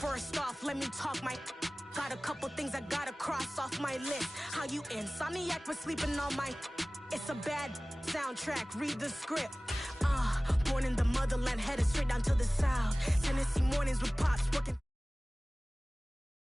First off, let me talk my... Got a couple things I gotta cross off my list. How you insomniac for sleeping on my... It's a bad soundtrack, read the script. Born in the motherland, headed straight down to the south. Tennessee mornings with pops working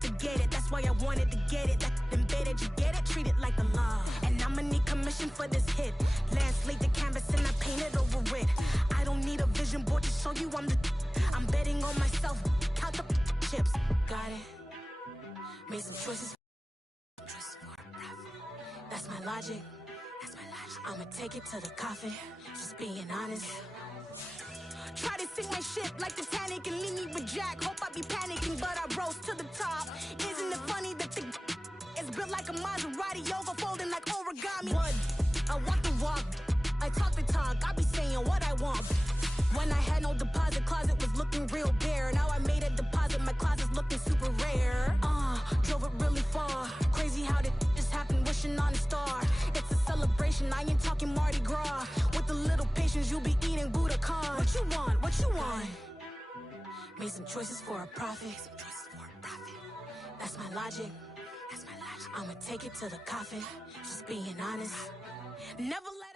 to get it. That's why I wanted to get it. That embedded, you get it? Treat it like a law. And I'ma need commission for this hit. Lance laid the canvas and I painted over it. I don't need a vision board to show you I'm betting on myself. Count the chips. Got it. Made some choices for a profit. That's my logic. I'ma take it to the coffin. Just being honest. Try to sing my ship like Titanic and leave me with Jack. Hope I be panicking, but I rose to the top. Isn't it funny that the is built like a Maserati, overfolding like origami? What? I want the walk. I talk the talk. I be saying what I want. When I had no deposit, closet was looking real bare. Now I made a deposit, my closet's looking super rare. Drove it really far. Crazy how did just happen, wishing on a star. It's a celebration, I ain't talking Mardi Gras. With a little patience, you'll be eating Budokan. What you want? What you want? Made some choices for a profit. That's my logic. I'ma take it to the coffin. Just being honest. Never let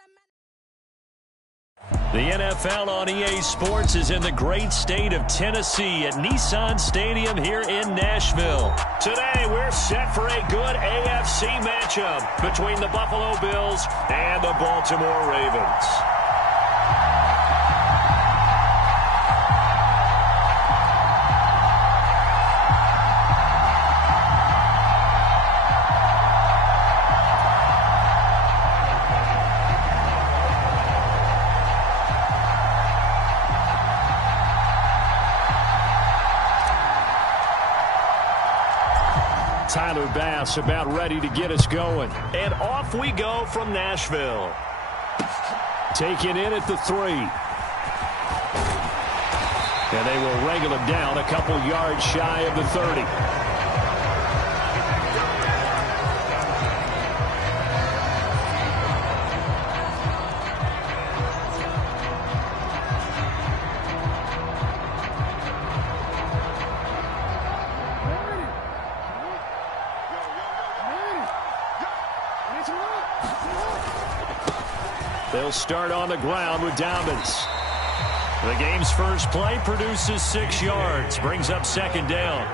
The NFL on EA Sports is in the great state of Tennessee at Nissan Stadium here in Nashville. Today, we're set for a good AFC matchup between the Buffalo Bills and the Baltimore Ravens. Tyler Bass about ready to get us going. And off we go from Nashville. Taken in at the 3. And they will wrangle him down a couple yards shy of the 30. They'll start on the ground with Dobbins. The game's first play produces 6 yards, brings up second down.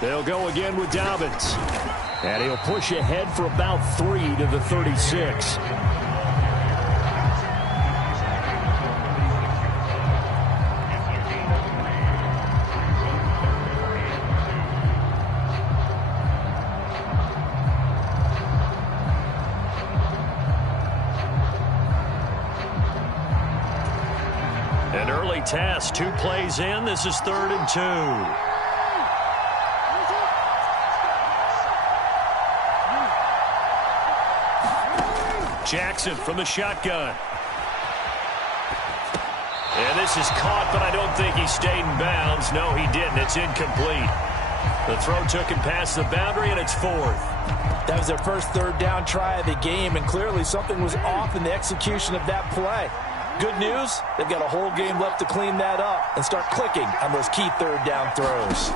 They'll go again with Dobbins. And he'll push ahead for about 3 to the 36. Test 2 plays in. This is 3rd and 2. Jackson from the shotgun. And this is caught, but I don't think he stayed in bounds. No, he didn't. It's incomplete. The throw took him past the boundary, and it's 4th. That was their first 3rd down try of the game, and clearly something was off in the execution of that play. Good news, they've got a whole game left to clean that up and start clicking on those key 3rd down throws.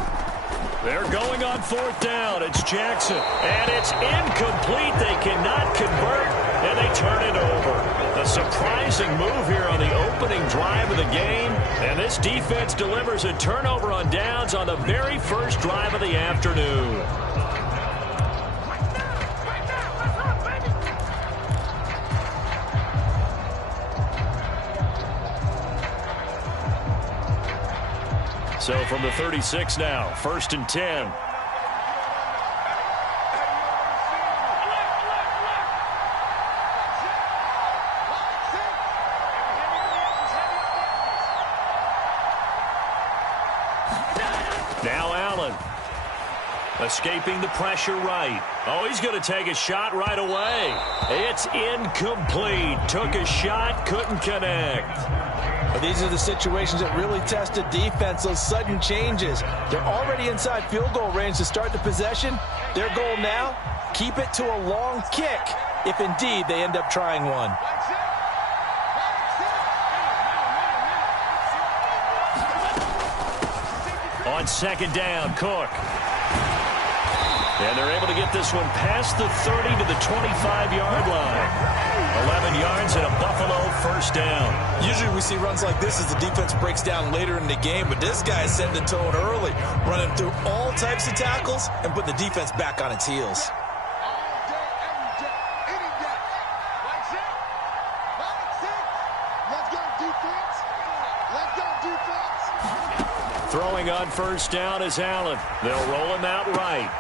They're going on 4th down. It's Jackson, and it's incomplete. They cannot convert, and they turn it over. A surprising move here on the opening drive of the game, and this defense delivers a turnover on downs on the very first drive of the afternoon. So from the 36 now, 1st and 10. Now Allen. Escaping the pressure right. Oh, he's going to take a shot right away. It's incomplete. Took a shot, couldn't connect. These are the situations that really test a defense, those sudden changes. They're already inside field goal range to start the possession. Their goal now, keep it to a long kick, if indeed they end up trying one. on second down. Cook. And they're able to get this one past the 30 to the 25-yard line. 11 yards and a Buffalo first down. Usually we see runs like this as the defense breaks down later in the game, but this guy is setting the tone early, running through all types of tackles and putting the defense back on its heels. Throwing on first down is Allen. They'll roll him out right.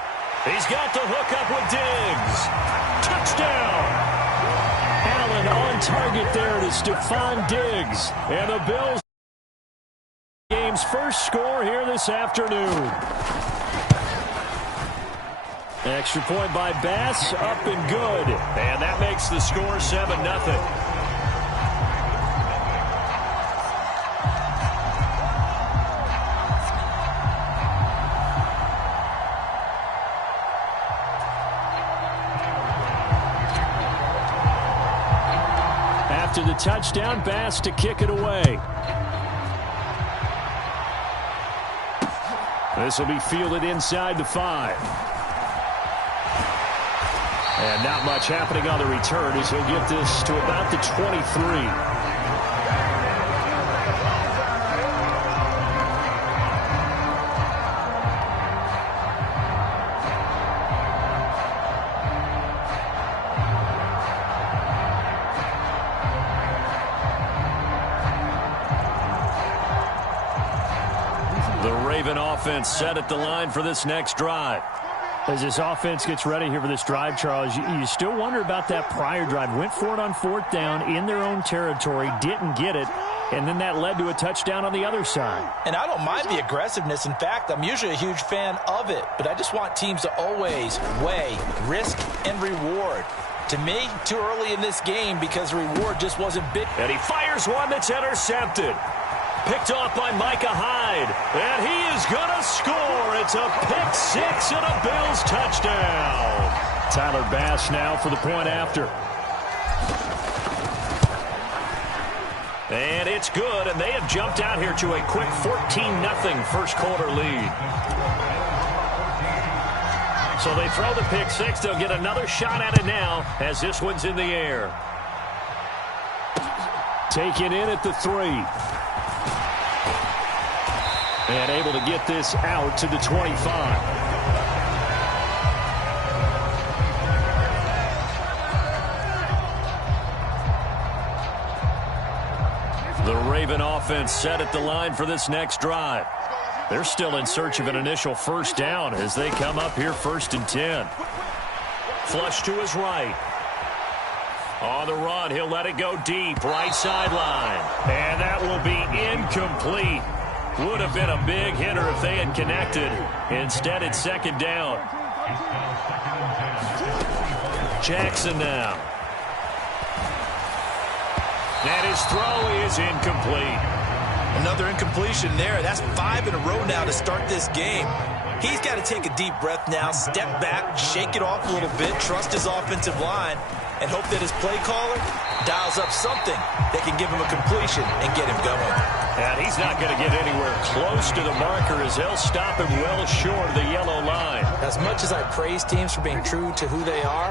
He's got the hook up with Diggs. Touchdown! Allen on target there to Stephon Diggs. And the Bills game's first score here this afternoon. Extra point by Bass, up and good. And that makes the score 7-0. To the touchdown, Bass to kick it away. This will be fielded inside the 5. And not much happening on the return as he'll get this to about the 23. Offense set at the line for this next drive. As this offense gets ready here for this drive, Charles, you still wonder about that prior drive. Went for it on fourth down in their own territory, didn't get it, and then that led to a touchdown on the other side. And I don't mind the aggressiveness. In fact, I'm usually a huge fan of it, but I just want teams to always weigh risk and reward. To me, too early in this game because the reward just wasn't big. And he fires one that's intercepted. Picked off by Micah Hyde. And he is going to score. It's a pick six and a Bills touchdown. Tyler Bass now for the point after. And it's good, and they have jumped out here to a quick 14-0 first quarter lead. So they throw the pick six. They'll get another shot at it now as this one's in the air. Taken in at the 3. And able to get this out to the 25. The Raven offense set at the line for this next drive. They're still in search of an initial first down as they come up here 1st and 10. Flush to his right. On the run, he'll let it go deep, right sideline. And that will be incomplete. Would have been a big hitter if they had connected. Instead, it's second down. Jackson now. And his throw is incomplete. Another incompletion there. That's 5 in a row now to start this game. He's got to take a deep breath now, step back, shake it off a little bit, trust his offensive line, and hope that his play caller dials up something that can give him a completion and get him going. And he's not going to get anywhere close to the marker as they'll stop him well short of the yellow line. As much as I praise teams for being true to who they are,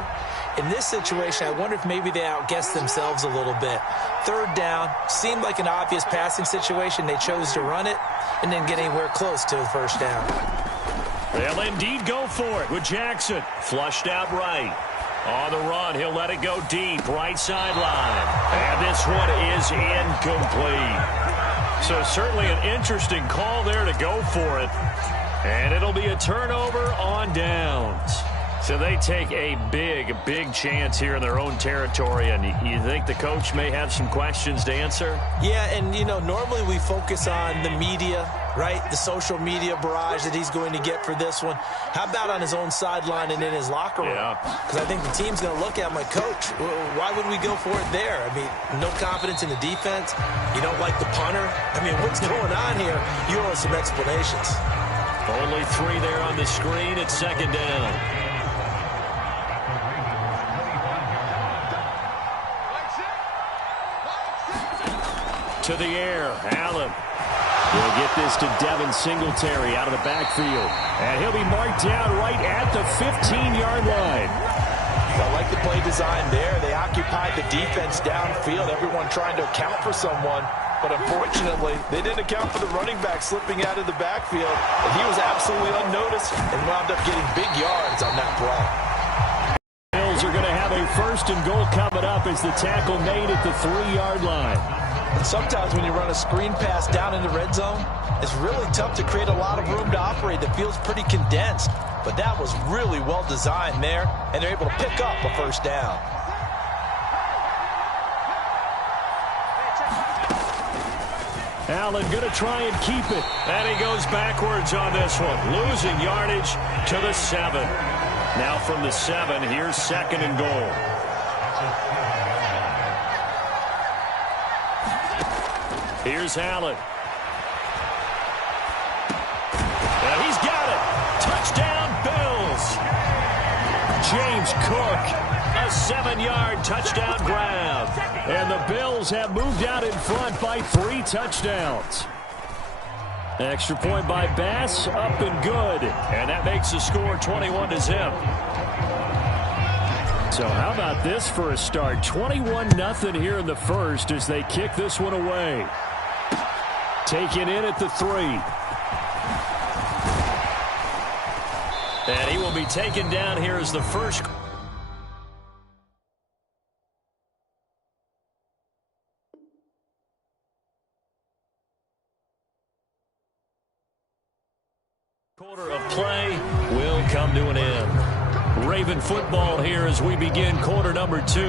in this situation, I wonder if maybe they outguessed themselves a little bit. Third down, seemed like an obvious passing situation. They chose to run it and didn't get anywhere close to the first down. They'll indeed go for it with Jackson. Flushed out right. On the run, he'll let it go deep, right sideline. And this one is incomplete. So certainly an interesting call there to go for it. And it'll be a turnover on downs. So they take a big, big chance here in their own territory. And you think the coach may have some questions to answer? Yeah, and, you know, normally we focus on the media, right? The social media barrage that he's going to get for this one. How about on his own sideline and in his locker room? Because I think the team's going to look at him like, Coach, why would we go for it there? I mean, no confidence in the defense. You don't like the punter. I mean, what's going on here? You owe us some explanations. Only 3 there on the screen. It's second down. To the air, Allen. He'll get this to Devin Singletary out of the backfield. And he'll be marked down right at the 15-yard line. I like the play design there. They occupied the defense downfield, everyone trying to account for someone. But unfortunately, they didn't account for the running back slipping out of the backfield. And he was absolutely unnoticed and wound up getting big yards on that play. Bills are going to have a 1st and goal coming up as the tackle made at the 3-yard line. And sometimes when you run a screen pass down in the red zone, it's really tough to create a lot of room to operate that feels pretty condensed. But that was really well designed there, and they're able to pick up a 1st down. Allen going to try and keep it. And he goes backwards on this one, losing yardage to the 7. Now from the 7, here's 2nd and goal. Here's Allen. And he's got it. Touchdown, Bills. James Cook, a 7-yard touchdown grab. And the Bills have moved out in front by 3 touchdowns. Extra point by Bass, up and good. And that makes the score 21-0. So how about this for a start? 21-0 here in the first as they kick this one away. Taken in at the 3. And he will be taken down here as the first. Quarter of play will come to an end. Raven football here as we begin quarter number 2.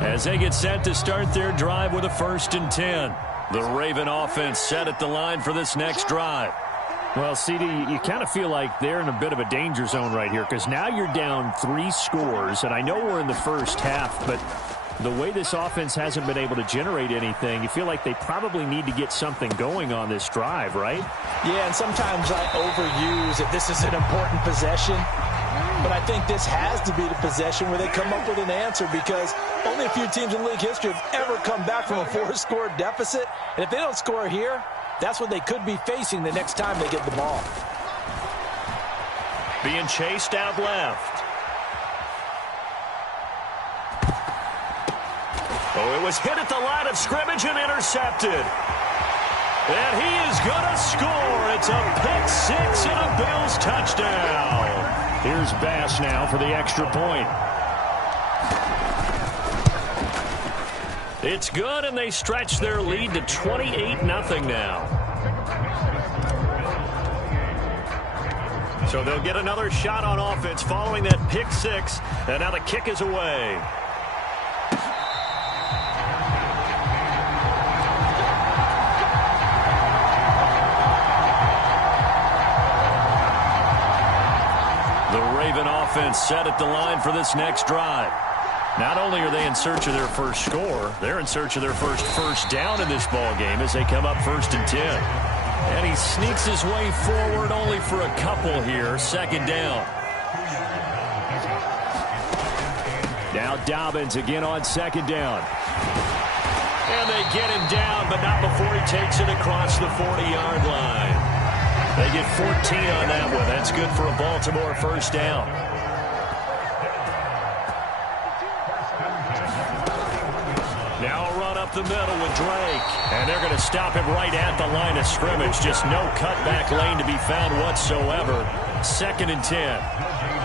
As they get set to start their drive with a 1st and 10. The Raven offense set at the line for this next drive. Well, CD, you kind of feel like they're in a bit of a danger zone right here because now you're down 3 scores, and I know we're in the first half, but the way this offense hasn't been able to generate anything, you feel like they probably need to get something going on this drive, right? Yeah, and sometimes I overuse it. This is an important possession, but I think this has to be the possession where they come up with an answer because only a few teams in league history have ever come back from a 4-score deficit, and if they don't score here, that's what they could be facing the next time they get the ball. Being chased out left. Oh, it was hit at the line of scrimmage and intercepted. And he is going to score. It's a pick-6 and a Bills touchdown. Here's Bass now for the extra point. It's good, and they stretch their lead to 28-0 now. So they'll get another shot on offense following that pick-6, and now the kick is away. The Raven offense set at the line for this next drive. Not only are they in search of their first score, they're in search of their first down in this ball game as they come up 1st and 10. And he sneaks his way forward only for a couple here. 2nd down. Now Dobbins again on 2nd down. And they get him down, but not before he takes it across the 40-yard line. They get 14 on that one. That's good for a Baltimore 1st down. The middle with Drake, and they're going to stop him right at the line of scrimmage. Just no cutback lane to be found whatsoever. 2nd and 10.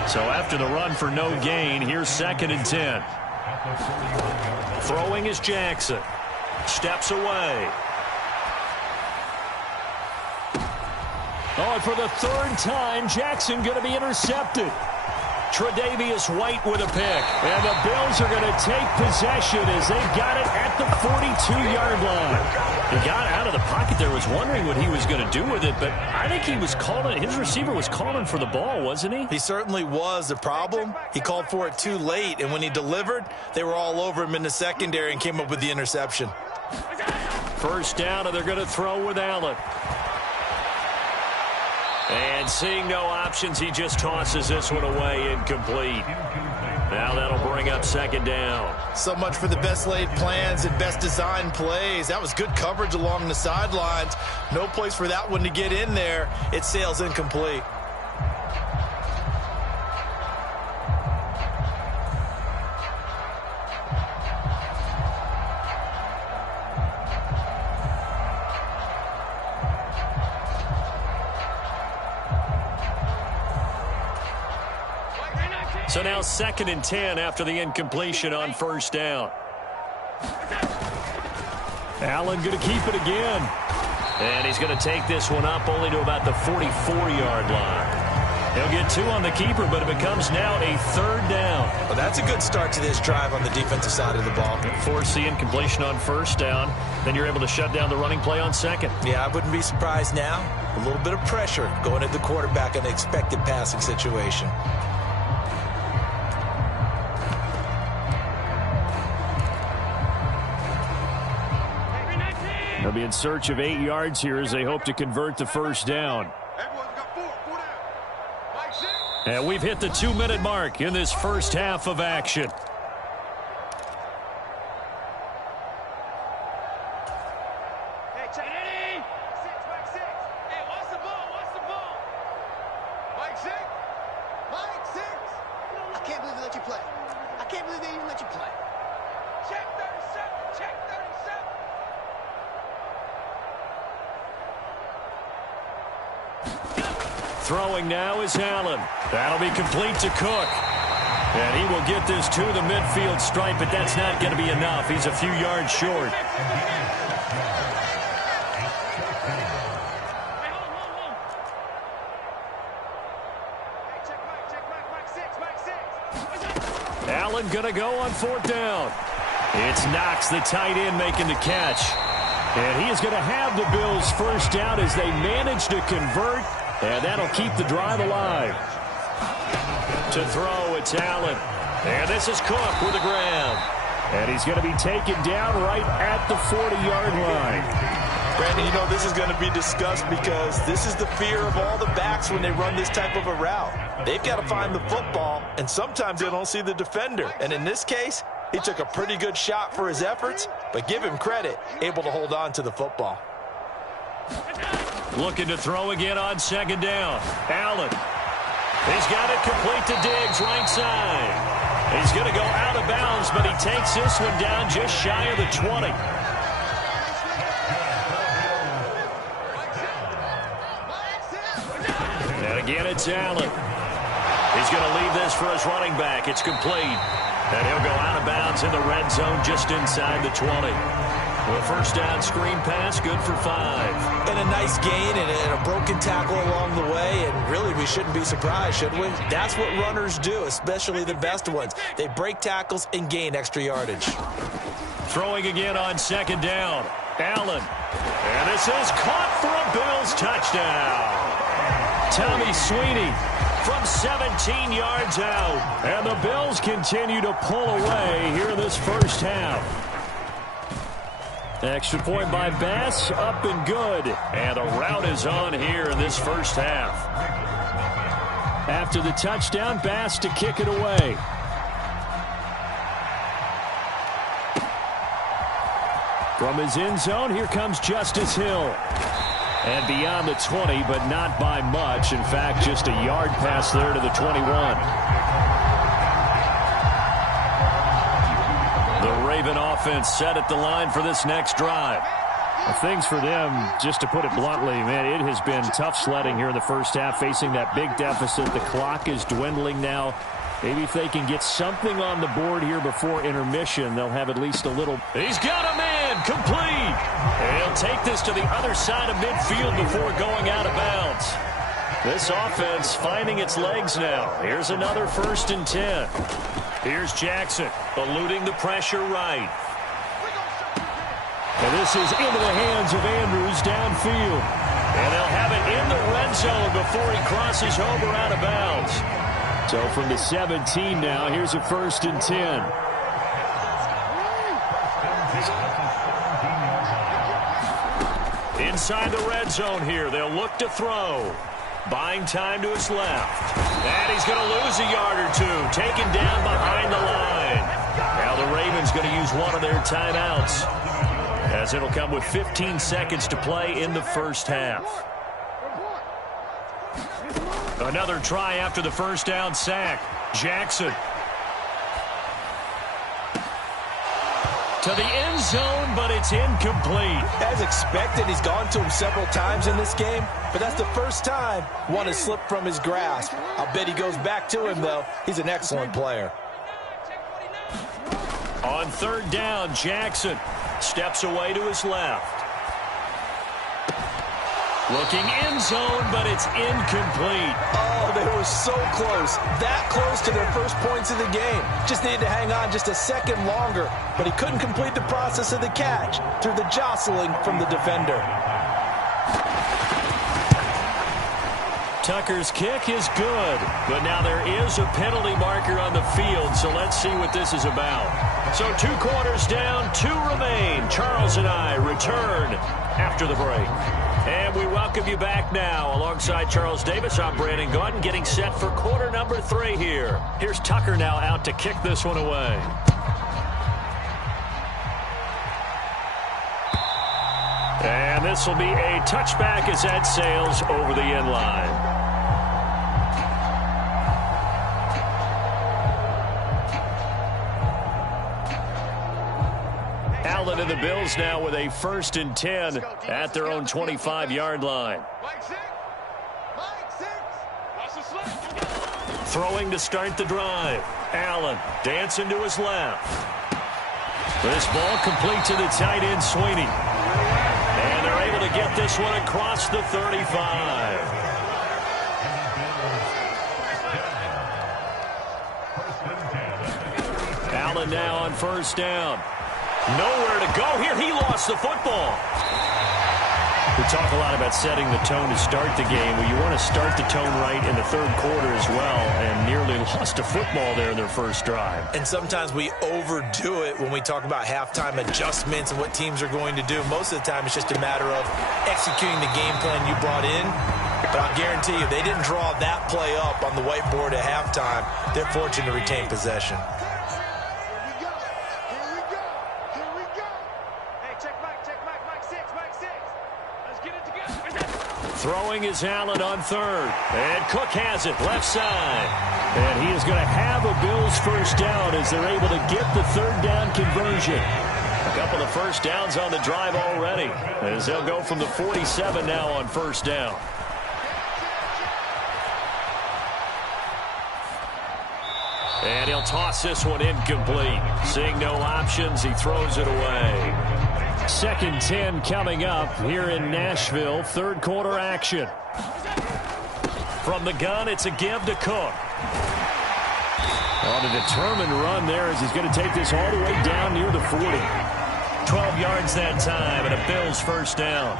So after the run for no gain, here's 2nd and 10. Throwing is Jackson. Steps away. Oh, and for the 3rd time, Jackson going to be intercepted. Tre'Davious White with a pick. And the Bills are going to take possession as they've got it at the 42-yard line. He got out of the pocket there, was wondering what he was going to do with it, but I think he was calling, his receiver was calling for the ball, wasn't he? He certainly was. The problem, he called for it too late, and when he delivered, they were all over him in the secondary and came up with the interception. 1st down, and they're going to throw with Allen. And seeing no options, he just tosses this one away incomplete. Now that'll bring up second down. So much for the best laid plans and best designed plays. That was good coverage along the sidelines. No place for that one to get in there. It sails incomplete. So now 2nd and 10 after the incompletion on first down. Allen going to keep it again. And he's going to take this one up only to about the 44-yard line. He'll get 2 on the keeper, but it becomes now a 3rd down. Well, that's a good start to this drive on the defensive side of the ball. Force the incompletion on first down. Then you're able to shut down the running play on second. Yeah, I wouldn't be surprised now. A little bit of pressure going at the quarterback in an expected passing situation. They'll be in search of 8 yards here as they hope to convert the first down. And we've hit the 2-minute mark in this first half of action. Throwing now is Allen. That'll be complete to Cook. And he will get this to the midfield stripe, but that's not going to be enough. He's a few yards short. Allen going to go on 4th down. It's Knox, the tight end, making the catch. And he is going to have the Bills first down as they manage to convert. And that'll keep the drive alive. To throw, it's Allen. And this is Cook with the ground. And he's going to be taken down right at the 40-yard line. Brandon, you know this is going to be discussed because this is the fear of all the backs when they run this type of a route. They've got to find the football, and sometimes they don't see the defender. And in this case, he took a pretty good shot for his efforts, but give him credit, able to hold on to the football. Looking to throw again on 2nd down. Allen. He's got it complete to Diggs, right side. He's going to go out of bounds, but he takes this one down just shy of the 20. And again, it's Allen. He's going to leave this for his running back. It's complete. And he'll go out of bounds in the red zone just inside the 20. Well, first down screen pass, good for 5. And a nice gain and a broken tackle along the way, and really we shouldn't be surprised, should we? That's what runners do, especially the best ones. They break tackles and gain extra yardage. Throwing again on 2nd down. Allen. And this is caught for a Bills touchdown. Tommy Sweeney from 17 yards out. And the Bills continue to pull away here in this first half. Extra point by Bass, up and good. And the route is on here in this first half. After the touchdown, Bass to kick it away. From his end zone, here comes Justice Hill. And beyond the 20, but not by much. In fact, just a yard pass there to the 21. The Raven offense set at the line for this next drive. Things for them, just to put it bluntly, man, it has been tough sledding here in the first half, facing that big deficit. The clock is dwindling now. Maybe if they can get something on the board here before intermission, they'll have at least a little. He's got a man, complete. And he'll take this to the other side of midfield before going out of bounds. This offense finding its legs now. Here's another 1st and 10. Here's Jackson, eluding the pressure right. And this is into the hands of Andrews downfield. And they'll have it in the red zone before he crosses over out of bounds. So from the 17 now, here's a 1st and 10. Inside the red zone here, they'll look to throw. Buying time to his left. And he's going to lose a yard or two. Taken down behind the line. Now the Ravens going to use one of their timeouts, as it'll come with 15 seconds to play in the first half. Another try after the first down sack. Jackson. To the end zone, but it's incomplete. As expected, he's gone to him several times in this game, but that's the first time one has slipped from his grasp. I'll bet he goes back to him, though. He's an excellent player. On third down, Jackson steps away to his left. Looking end zone, but it's incomplete. Oh, they were so close. That close to their first points of the game. Just needed to hang on just a second longer, but he couldn't complete the process of the catch through the jostling from the defender. Tucker's kick is good, but now there is a penalty marker on the field, so let's see what this is about. So 2 quarters down, 2 remain. Charles and I return after the break. And we welcome you back now. Alongside Charles Davis, I'm Brandon Gordon, getting set for quarter number 3 here. Here's Tucker now out to kick this one away. And this will be a touchback as that sails over the end line. Allen and the Bills now with a 1st and 10 at their own 25-yard line. Throwing to start the drive. Allen dancing to his left. This ball complete to the tight end, Sweeney. And they're able to get this one across the 35. Allen now on 1st down. Nowhere to go here. He lost the football. We talk a lot about setting the tone to start the game. Well, you want to start the tone right in the 3rd quarter as well, and nearly lost a football there in their first drive. And sometimes we overdo it when we talk about halftime adjustments and what teams are going to do. Most of the time, it's just a matter of executing the game plan you brought in. But I'll guarantee you, they didn't draw that play up on the whiteboard at halftime. They're fortunate to retain possession. Throwing is Allen on 3rd. And Cook has it left side. And he is going to have a Bills 1st down as they're able to get the 3rd down conversion. A couple of 1st downs on the drive already, as they'll go from the 47 now on 1st down. And he'll toss this one incomplete. Seeing no options, he throws it away. 2nd 10 coming up here in Nashville. 3rd quarter action. From the gun, it's a give to Cook. On a determined run there as he's going to take this all the way down near the 40. 12 yards that time and a Bills 1st down.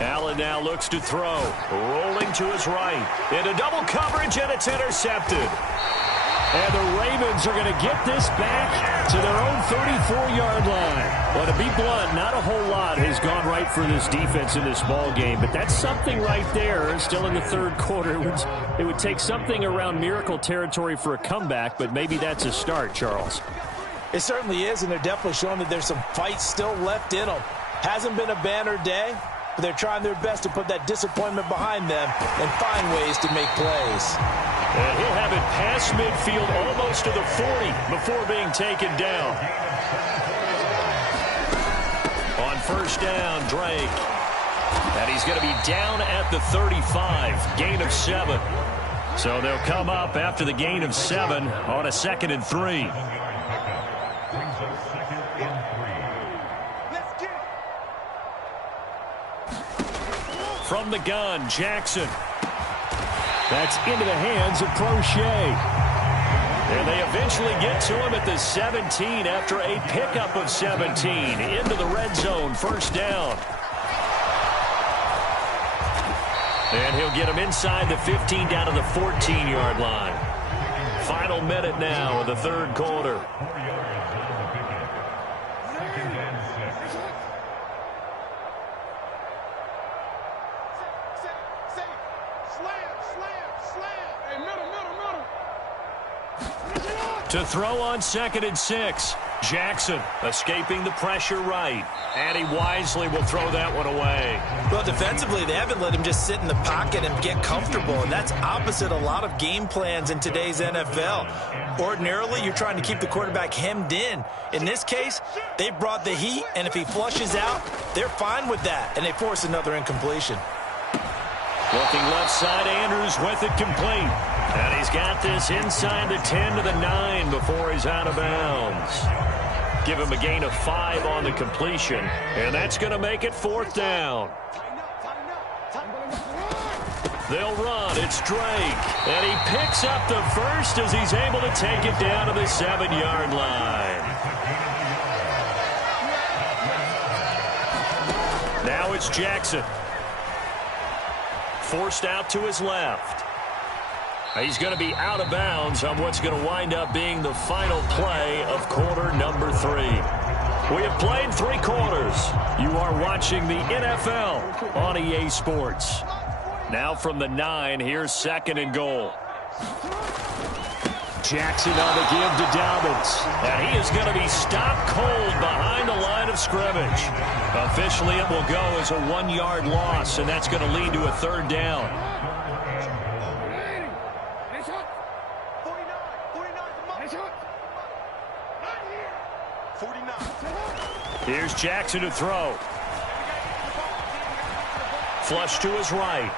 Allen now looks to throw. Rolling to his right. Into double coverage, and it's intercepted. And the Ravens are going to get this back to their own 34-yard line. Well, to be blunt, not a whole lot has gone right for this defense in this ball game, but that's something right there. Still in the 3rd quarter. It would take something around miracle territory for a comeback, but maybe that's a start, Charles. It certainly is, and they're definitely showing that there's some fight still left in them. Hasn't been a banner day, but they're trying their best to put that disappointment behind them and find ways to make plays. And he'll have it past midfield almost to the 40 before being taken down. On 1st down, Drake. And he's going to be down at the 35. Gain of 7. So they'll come up after the gain of 7 on a 2nd and 3. From the gun, Jackson. That's into the hands of Crochet. And they eventually get to him at the 17 after a pickup of 17. Into the red zone, 1st down. And he'll get him inside the 15 down to the 14-yard line. Final minute now of the 3rd quarter. To throw on 2nd and 6. Jackson escaping the pressure right. And he wisely will throw that one away. Well, defensively, they haven't let him just sit in the pocket and get comfortable, and that's opposite a lot of game plans in today's NFL. Ordinarily, you're trying to keep the quarterback hemmed in. In this case, they brought the heat, and if he flushes out, they're fine with that, and they force another incompletion. Looking left side, Andrews with it complete. And he's got this inside the 10 to the 9 before he's out of bounds. Give him a gain of 5 on the completion, and that's going to make it 4th down. They'll run. It's Drake, and he picks up the first as he's able to take it down to the 7-yard line. Now it's Jackson. Forced out to his left. He's going to be out of bounds on what's going to wind up being the final play of quarter number 3. We have played 3 quarters. You are watching the NFL on EA Sports. Now from the 9, here's 2nd and goal. Jackson on the give to Dobbins. And he is going to be stopped cold behind the line of scrimmage. Officially, it will go as a 1-yard loss, and that's going to lead to a 3rd down. Here's Jackson to throw. Flush to his right.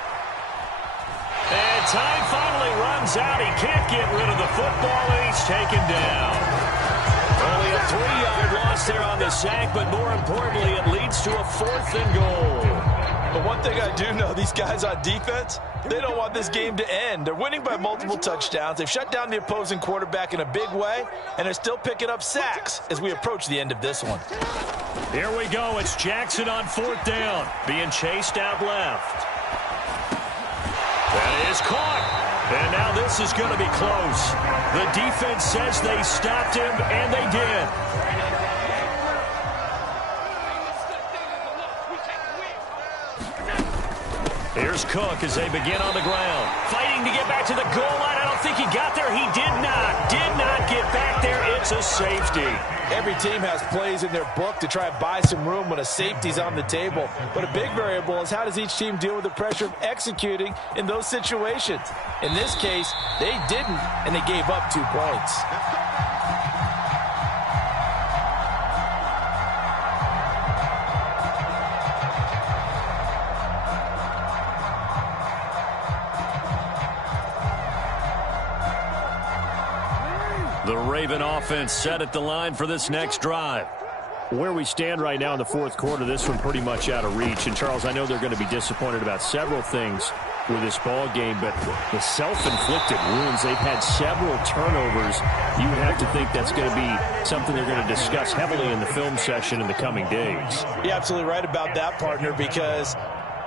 And time finally runs out. He can't get rid of the football, and he's taken down. Only a 3-yard loss there on the sack, but more importantly, it leads to a 4th and goal. But one thing I do know, these guys on defense, they don't want this game to end. They're winning by multiple touchdowns. They've shut down the opposing quarterback in a big way, and they're still picking up sacks as we approach the end of this one. Here we go. It's Jackson on 4th down, being chased out left. That is caught. And now this is going to be close. The defense says they stopped him, and they did. Here's Cook as they begin on the ground. Fighting to get back to the goal line. I don't think he got there. He did not get back there. It's a safety. Every team has plays in their book to try and buy some room when a safety's on the table. But a big variable is how does each team deal with the pressure of executing in those situations. In this case, they didn't, and they gave up 2 points. The Raven offense set at the line for this next drive. Where we stand right now in the 4th quarter, this one pretty much out of reach. And, Charles, I know they're going to be disappointed about several things with this ball game, but the self-inflicted wounds, they've had several turnovers. You would have to think that's going to be something they're going to discuss heavily in the film session in the coming days. You're absolutely right about that, partner, because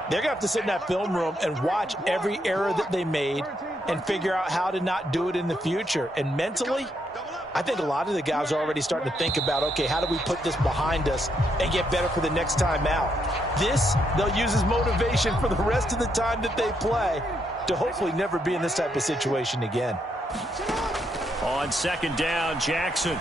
they're going to have to sit in that film room and watch every error that they made and figure out how to not do it in the future. And mentally, I think a lot of the guys are already starting to think about, okay, how do we put this behind us and get better for the next time out? This, they'll use as motivation for the rest of the time that they play to hopefully never be in this type of situation again. On 2nd down, Jackson.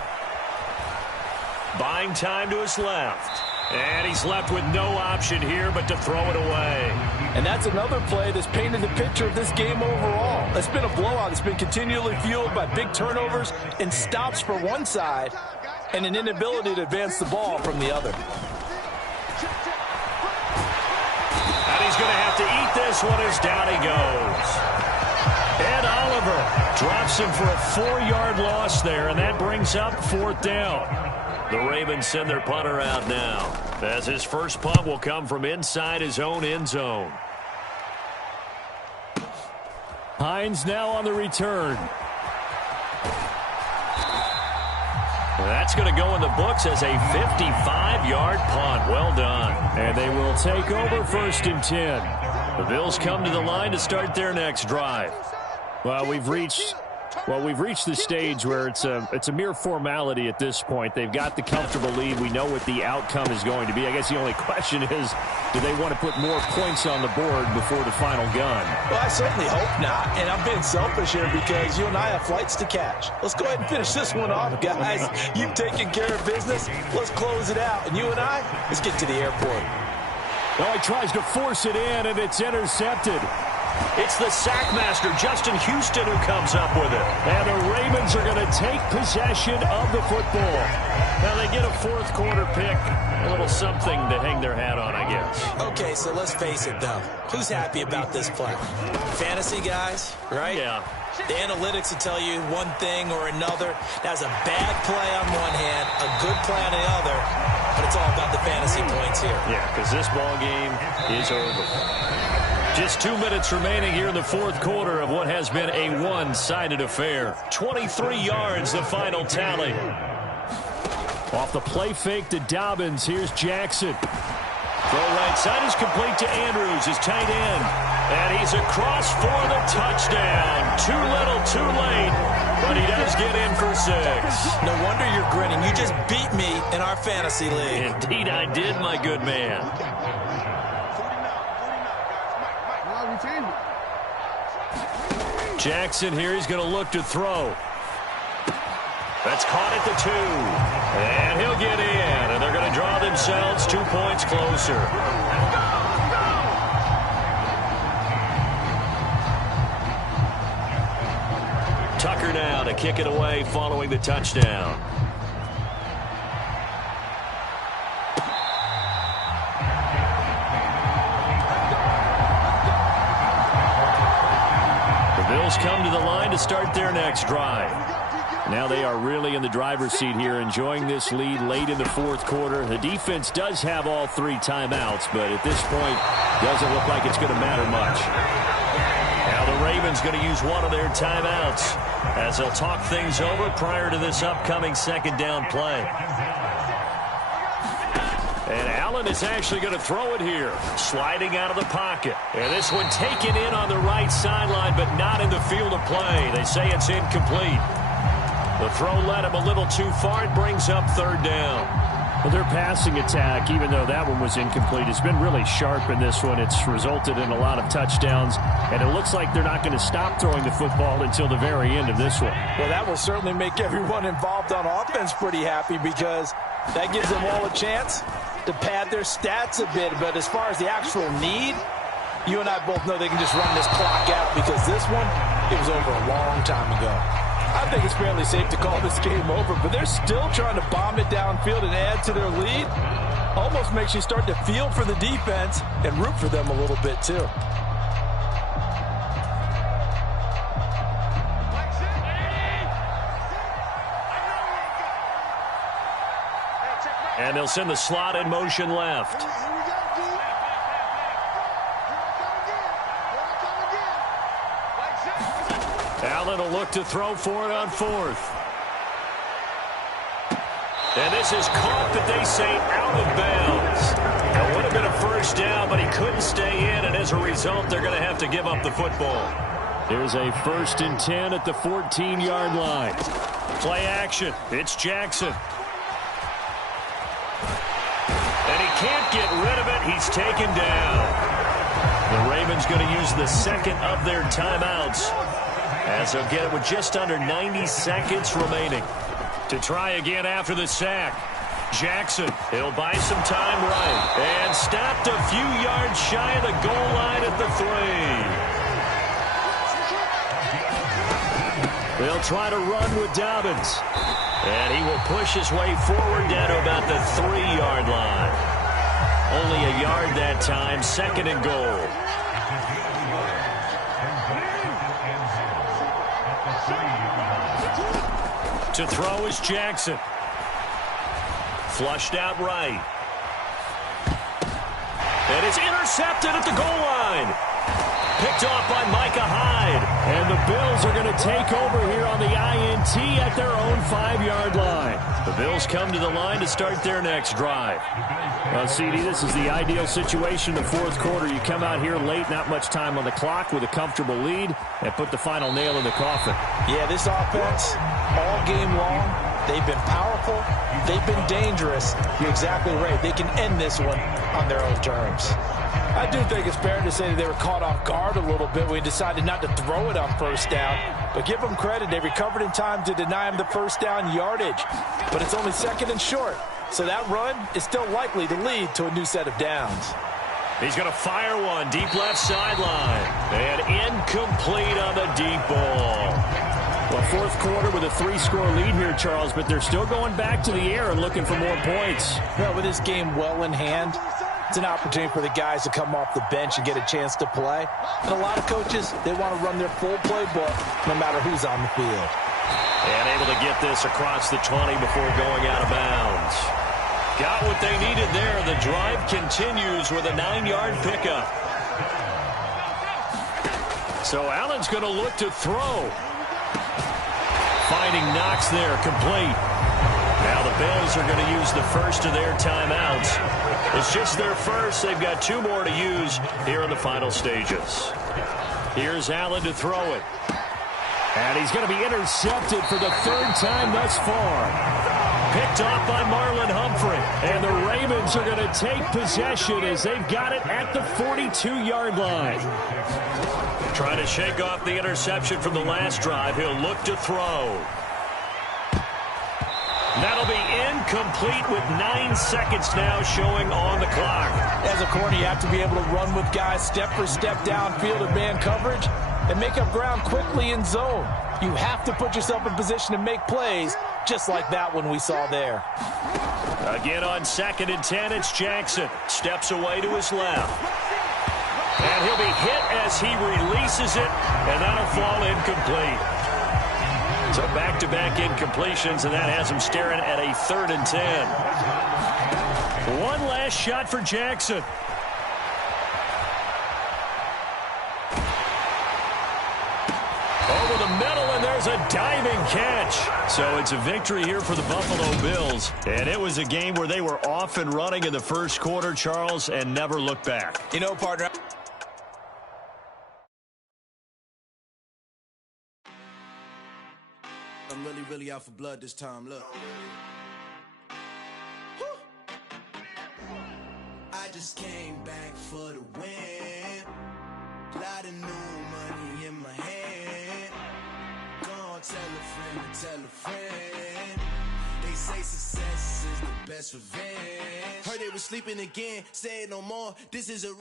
Buying time to his left. And he's left with no option here but to throw it away. And that's another play that's painted the picture of this game overall. It's been a blowout. It's been continually fueled by big turnovers and stops for one side and an inability to advance the ball from the other. And he's going to have to eat this one as down he goes. Ed Oliver drops him for a 4-yard loss there, and that brings up 4th down. The Ravens send their punter out now, as his first punt will come from inside his own end zone. Hines now on the return. That's going to go in the books as a 55-yard punt. Well done. And they will take over 1st and 10. The Bills come to the line to start their next drive. Well, we've reached Well, we've reached the stage where it's a mere formality at this point. They've got the comfortable lead. We know what the outcome is going to be. I guess the only question is, do they want to put more points on the board before the final gun? Well, I certainly hope not. And I'm being selfish here because you and I have flights to catch. Let's go ahead and finish this one off, guys. You've taken care of business. Let's close it out. And you and I, let's get to the airport. Well, he tries to force it in, and it's intercepted. It's the sackmaster, Justin Houston, who comes up with it. And the Ravens are going to take possession of the football. Now, they get a fourth-quarter pick. A little something to hang their hat on, I guess. Okay, so let's face it, though. Who's happy about this play? Fantasy guys, right? Yeah. The analytics will tell you one thing or another. That's a bad play on one hand, a good play on the other, but it's all about the fantasy points here. Yeah, because this ball game is over. Just 2 minutes remaining here in the fourth quarter of what has been a one-sided affair. 23 yards, the final tally. Off the play fake to Dobbins, here's Jackson. Throw right side is complete to Andrews, his tight end. And he's across for the touchdown. Too little, too late, but he does get in for 6. No wonder you're grinning. You just beat me in our fantasy league. Indeed I did, my good man. Jackson here, he's going to look to throw. That's caught at the 2. And he'll get in, and they're going to draw themselves 2 points closer. Tucker now to kick it away following the touchdown. Bills come to the line to start their next drive. Now they are really in the driver's seat here, enjoying this lead late in the fourth quarter. The defense does have all 3 timeouts, but at this point, doesn't look like it's going to matter much. Now the Ravens going to use one of their timeouts as they'll talk things over prior to this upcoming second down play. And Allen is actually going to throw it here. Sliding out of the pocket. And this one taken in on the right sideline, but not in the field of play. They say it's incomplete. The throw led him a little too far. It brings up third down. Well, their passing attack, even though that one was incomplete, has been really sharp in this one. It's resulted in a lot of touchdowns, and it looks like they're not going to stop throwing the football until the very end of this one. Well, that will certainly make everyone involved on offense pretty happy because that gives them all a chance to pad their stats a bit. But as far as the actual need, you and I both know they can just run this clock out because this one, it was over a long time ago. I think it's fairly safe to call this game over, but they're still trying to bomb it downfield and add to their lead. Almost makes you start to feel for the defense and root for them a little bit too. And they'll send the slot in motion left. Allen will look to throw for it on 4th. And this is caught, that they say, out of bounds. It would have been a first down, but he couldn't stay in, and as a result, they're going to have to give up the football. There's a 1st and 10 at the 14-yard line. Play action. It's Jackson. And he can't get rid of it. He's taken down. The Ravens going to use the second of their timeouts, as they'll get it with just under 90 seconds remaining. To try again after the sack. Jackson, he'll buy some time right. And stopped a few yards shy of the goal line at the 3. They'll try to run with Dobbins. And he will push his way forward down to about the 3-yard line. Only a yard that time, 2nd and goal. To throw is Jackson. Flushed out right. And it's intercepted at the goal line. Picked off by Micah Hyde. And the Bills are going to take over here on the INT at their own 5-yard line. The Bills come to the line to start their next drive. Well, CD, this is the ideal situation in the fourth quarter. You come out here late, not much time on the clock, with a comfortable lead, and put the final nail in the coffin. Yeah, this offense, all game long, they've been powerful, they've been dangerous. You're exactly right. They can end this one on their own terms. I do think it's fair to say that they were caught off guard a little bit when he decided not to throw it on first down. But give them credit. They recovered in time to deny him the first down yardage. But it's only second and short. So that run is still likely to lead to a new set of downs. He's going to fire one deep left sideline. And incomplete on the deep ball. Well, fourth quarter with a 3-score lead here, Charles, but they're still going back to the air and looking for more points. Well, with this game well in hand, it's an opportunity for the guys to come off the bench and get a chance to play. And a lot of coaches, they want to run their full playbook no matter who's on the field. And able to get this across the 20 before going out of bounds. Got what they needed there. The drive continues with a 9-yard pickup. So Allen's going to look to throw. Finding Knox there, complete. Now the Bills are going to use the first of their timeouts. It's just their first. They've got 2 more to use here in the final stages. Here's Allen to throw it. And he's going to be intercepted for the 3rd time thus far. Picked off by Marlon Humphrey. And the Ravens are going to take possession as they've got it at the 42-yard line. Trying to shake off the interception from the last drive. He'll look to throw. That'll be incomplete with 9 seconds now showing on the clock. As a corner, you have to be able to run with guys step for step downfield in man coverage and make up ground quickly in zone. You have to put yourself in position to make plays just like that one we saw there. Again on 2nd and 10, it's Jackson. Steps away to his left. And he'll be hit as he releases it, and that'll fall incomplete. So back-to-back incompletions, and that has him staring at a 3rd and 10. One last shot for Jackson. Over the middle, and there's a diving catch. So it's a victory here for the Buffalo Bills. And it was a game where they were off and running in the first quarter, Charles, and never looked back. You know, partner, I'm really out for blood this time, look. I just came back for the win. Lot of new money in my hand. Gonna tell a friend. They say success is the best revenge. Heard they were sleeping again, say it no more. This is a...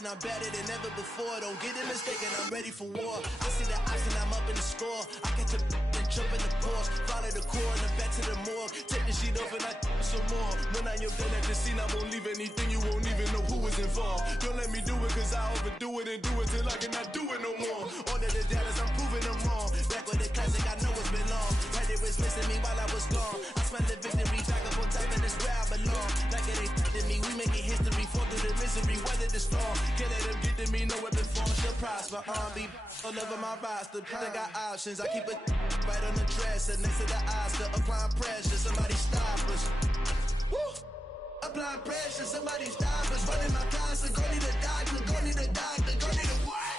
And I'm better than ever before. Don't get it mistaken, I'm ready for war. I see the option, I'm up in the score. I catch a and jump in the course. Follow the core and the back to the morgue. Take the sheet off and I some more. When I'm done at the scene, I won't leave anything. You won't even know who was involved. Don't let me do it, cause I overdo it and do it till I cannot do it no more. All of the doubters, I'm proving them wrong. Back with the classic, I know it's been long. Had it was missing me while I was gone. I smell the victory, back up on top, and it's where I belong. Like it ain't to me, we making history. Fall through the misery, weather the storm. Can't let them get to me, no weapon form should prosper. Be all over my roster. I got options, I keep it right on the dresser. Next to the Oscar, applying pressure. Somebody stop us. Woo! Applying pressure, somebody stop us. Running my closet, go need a doctor, go need a doctor, go need a what?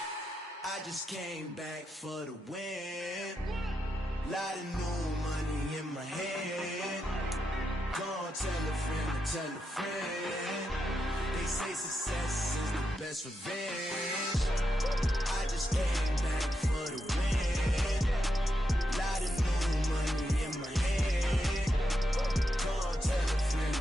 I just came back for the win. Lot of new money in my hand. Gonna tell a friend. They say success is the best revenge. I just came back for the win. Lot of new money in my hand. Gonna tell a friend.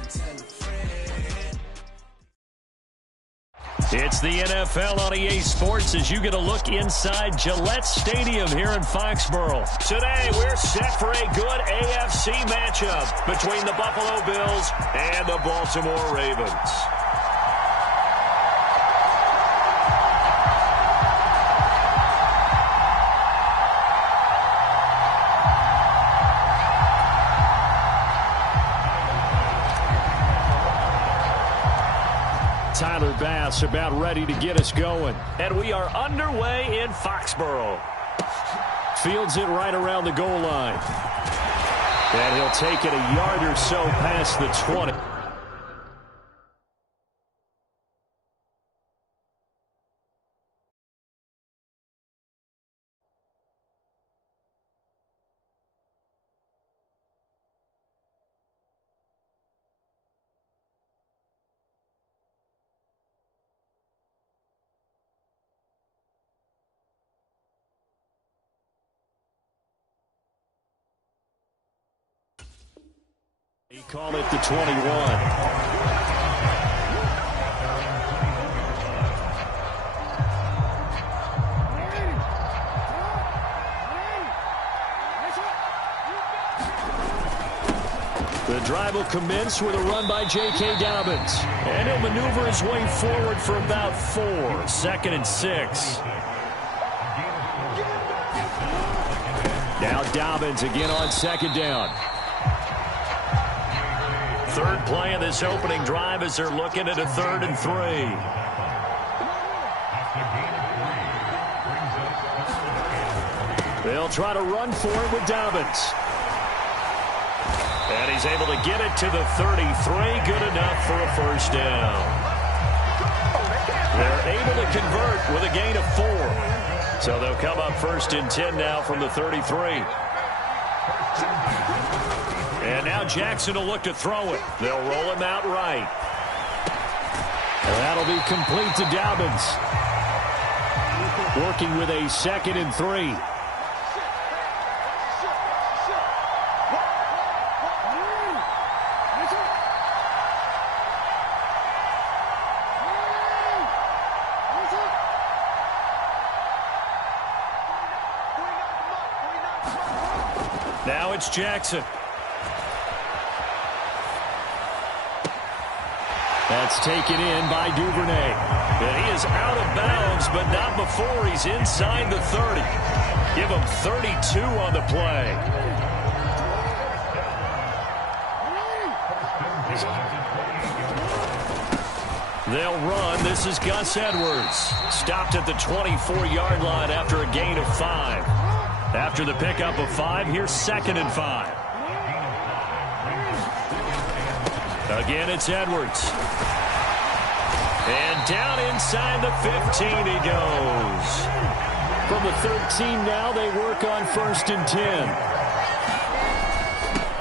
It's the NFL on EA Sports as you get a look inside Gillette Stadium here in Foxborough. Today, we're set for a good AFC matchup between the Buffalo Bills and the Baltimore Ravens. Tyler Bass about ready to get us going. And we are underway in Foxborough. Fields it right around the goal line. And he'll take it a yard or so past the 20. He called it the 21. The drive will commence with a run by J.K. Dobbins. And he'll maneuver his way forward for about 4. 2nd and 6. Now Dobbins again on 2nd down. Third play of this opening drive as they're looking at a 3rd and 3. They'll try to run for it with Dobbins. And he's able to get it to the 33. Good enough for a first down. They're able to convert with a gain of 4. So they'll come up 1st and 10 now from the 33. And now Jackson will look to throw it. They'll roll him out right. And that'll be complete to Dobbins. Working with a 2nd and 3. Now it's Jackson. That's taken in by Duvernay. And he is out of bounds, but not before he's inside the 30. Give him 32 on the play. They'll run. This is Gus Edwards. Stopped at the 24-yard line after a gain of 5. After the pickup of 5, here's 2nd and 5. Again, it's Edwards. And down inside the 15 he goes. From the 13 now, they work on 1st and 10.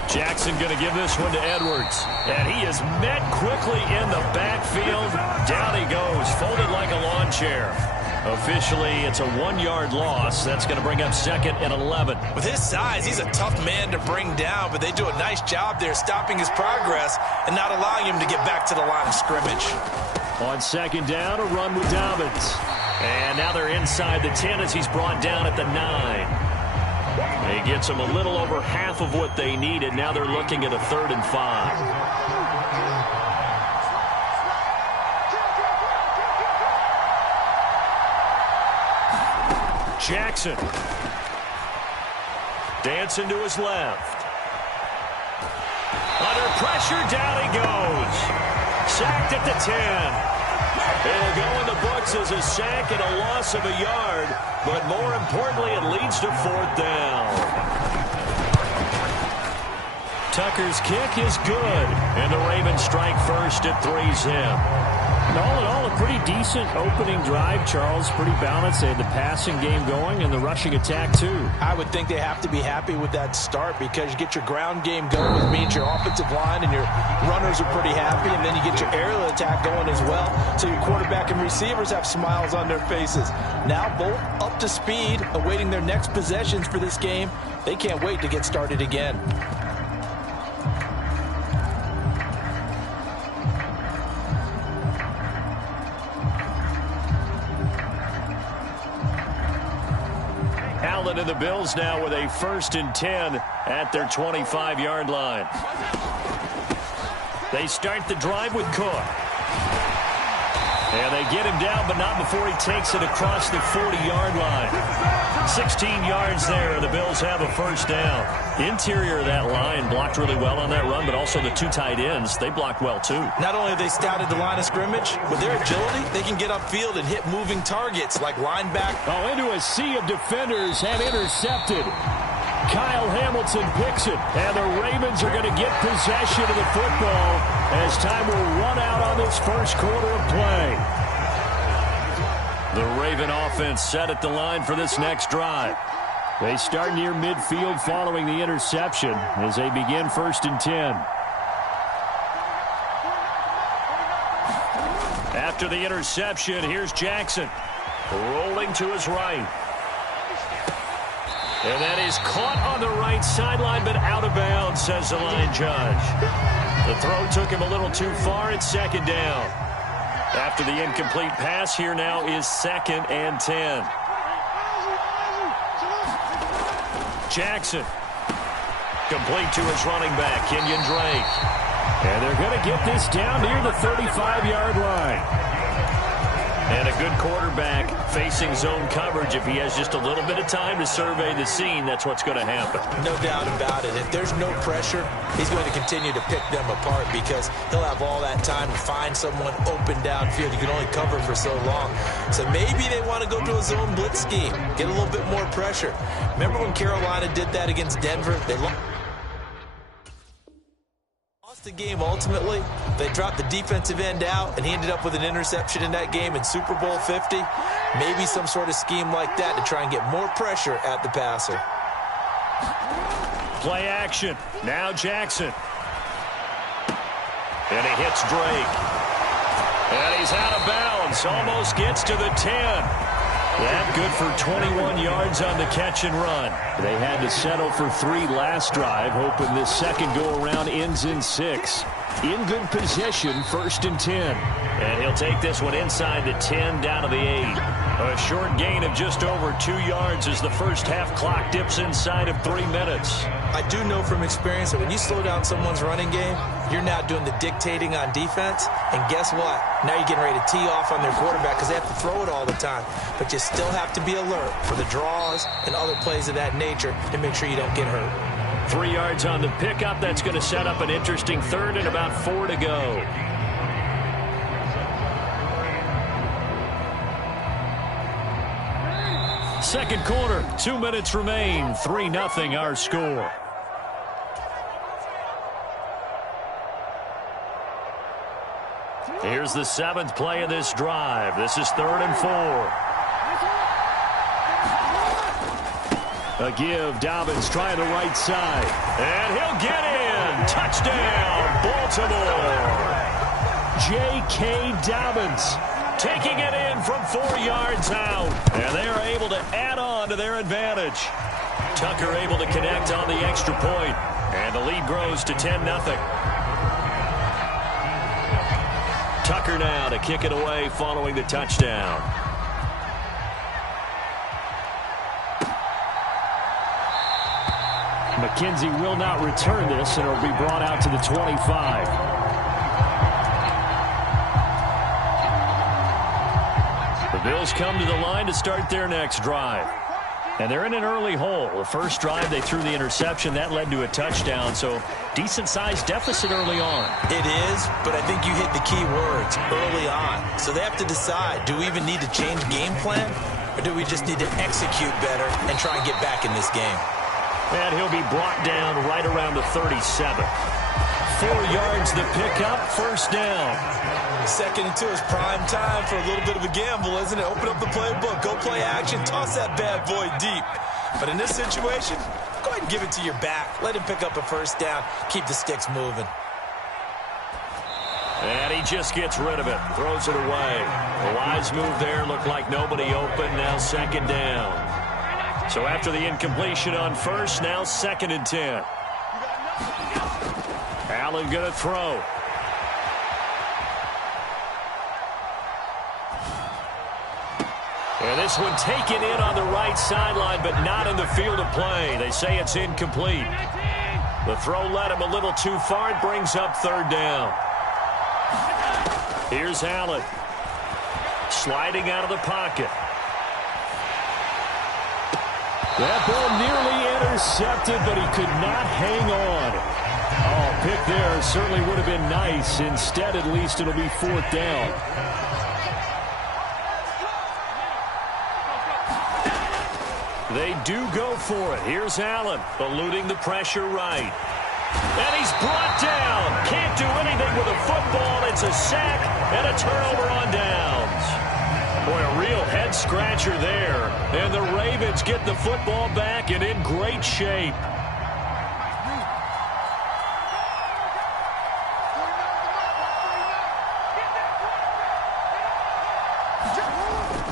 Jackson going to give this one to Edwards. And he is met quickly in the backfield. Down he goes, folded like a lawn chair. Officially, it's a 1-yard loss. That's going to bring up 2nd and 11. With his size, he's a tough man to bring down, but they do a nice job there stopping his progress and not allowing him to get back to the line of scrimmage. On 2nd down, a run with Dobbins. And now they're inside the 10 as he's brought down at the 9. He gets them a little over half of what they needed. Now they're looking at a 3rd and 5. Jackson. Dancing to his left. Under pressure, down he goes. Sacked at the 10. It'll go in the books as a sack and a loss of a yard, but more importantly, it leads to 4th down. Tucker's kick is good, and the Ravens strike first at 3-zip. All in all, a pretty decent opening drive, Charles. Pretty balanced. They had the passing game going and the rushing attack, too. I would think they have to be happy with that start because you get your ground game going, which means your offensive line and your runners are pretty happy, and then you get your aerial attack going as well, so your quarterback and receivers have smiles on their faces. Now both up to speed, awaiting their next possessions for this game. They can't wait to get started again. And the Bills now with a 1st and 10 at their 25-yard line. They start the drive with Cook. And they get him down, but not before he takes it across the 40-yard line. 16 yards there, and the Bills have a first down. Interior of that line blocked really well on that run, but also the two tight ends, they blocked well too. Not only have they scouted the line of scrimmage, with their agility, they can get upfield and hit moving targets like linebacker. Oh, into a sea of defenders and intercepted. Kyle Hamilton picks it, and the Ravens are going to get possession of the football as time will run out on this first quarter of play. The Raven offense set at the line for this next drive. They start near midfield following the interception as they begin 1st and 10. After the interception, here's Jackson. Rolling to his right. And that is caught on the right sideline, but out of bounds, says the line judge. The throw took him a little too far. It's 2nd down. After the incomplete pass, here now is 2nd and 10. Jackson. Complete to his running back, Kenyon Drake. And they're going to get this down near the 35-yard line. And a good quarterback facing zone coverage. If he has just a little bit of time to survey the scene, that's what's going to happen. No doubt about it. If there's no pressure, he's going to continue to pick them apart because he'll have all that time to find someone open downfield. You can only cover for so long. So maybe they want to go to a zone blitz scheme, get a little bit more pressure. Remember when Carolina did that against Denver? They lost the game ultimately. They dropped the defensive end out, and he ended up with an interception in that game in Super Bowl 50. Maybe some sort of scheme like that to try and get more pressure at the passer. Play action. Now Jackson. And he hits Drake. And he's out of bounds. Almost gets to the 10. That good for 21 yards on the catch and run. They had to settle for 3 last drive, hoping this second go-around ends in 6. In good position, 1st and 10. And he'll take this one inside the 10, down to the 8. A short gain of just over 2 yards as the first half clock dips inside of 3 minutes. I do know from experience that when you slow down someone's running game, you're now doing the dictating on defense. And guess what? Now you're getting ready to tee off on their quarterback because they have to throw it all the time. But you still have to be alert for the draws and other plays of that nature to make sure you don't get hurt. 3 yards on the pickup. That's going to set up an interesting 3rd and about 4 to go. Second quarter, 2 minutes remain. 3-0 our score. Here's the 7th play of this drive. This is 3rd and 4. A give. Dobbins trying the right side. And he'll get in. Touchdown, Baltimore. J.K. Dobbins taking it in from 4 yards out. And they are able to add on to their advantage. Tucker able to connect on the extra point. And the lead grows to 10-0. Tucker now to kick it away following the touchdown. McKenzie will not return this, and it'll be brought out to the 25. The Bills come to the line to start their next drive. And they're in an early hole. The first drive, they threw the interception. That led to a touchdown, so decent-sized deficit early on. It is, but I think you hit the key words, early on. So they have to decide, do we even need to change game plan, or do we just need to execute better and try and get back in this game? And he'll be brought down right around the 37. 4 yards the pickup, first down. 2nd and 2 is prime time for a little bit of a gamble, isn't it? Open up the playbook, go play action, toss that bad boy deep. But in this situation, go ahead and give it to your back. Let him pick up a first down, keep the sticks moving. And he just gets rid of it, throws it away. A wise move there, looked like nobody open, now 2nd down. So after the incompletion on first, now 2nd and 10. Allen going to throw. And this one taken in on the right sideline, but not in the field of play. They say it's incomplete. The throw led him a little too far. It brings up 3rd down. Here's Allen. Sliding out of the pocket. That ball nearly intercepted, but he could not hang on. Oh, pick there certainly would have been nice. Instead, at least it'll be 4th down. They do go for it. Here's Allen, eluding the pressure right. And he's brought down. Can't do anything with a football. It's a sack and a turnover on downs. Boy, a real head-scratcher there. And the Ravens get the football back and in great shape.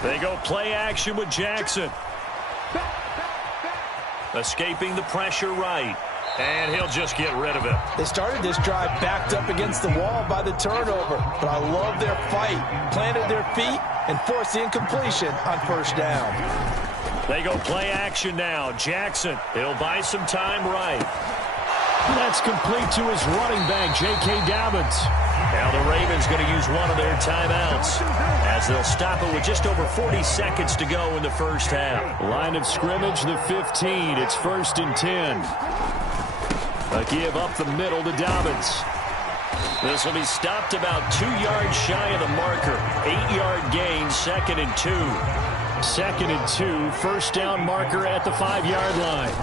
They go play action with Jackson. Escaping the pressure right. And he'll just get rid of it. They started this drive backed up against the wall by the turnover. But I love their fight. Planted their feet and forced the incompletion on 1st down. They go play action now. Jackson, he'll buy some time right. That's complete to his running back, J.K. Dobbins. Now the Ravens going to use one of their timeouts as they'll stop it with just over 40 seconds to go in the 1st half. Line of scrimmage, the 15. It's 1st and 10. A give up the middle to Dobbins. This will be stopped about 2 yards shy of the marker. 8-yard gain, 2nd and 2. 2nd and 2, 1st down marker at the 5-yard line.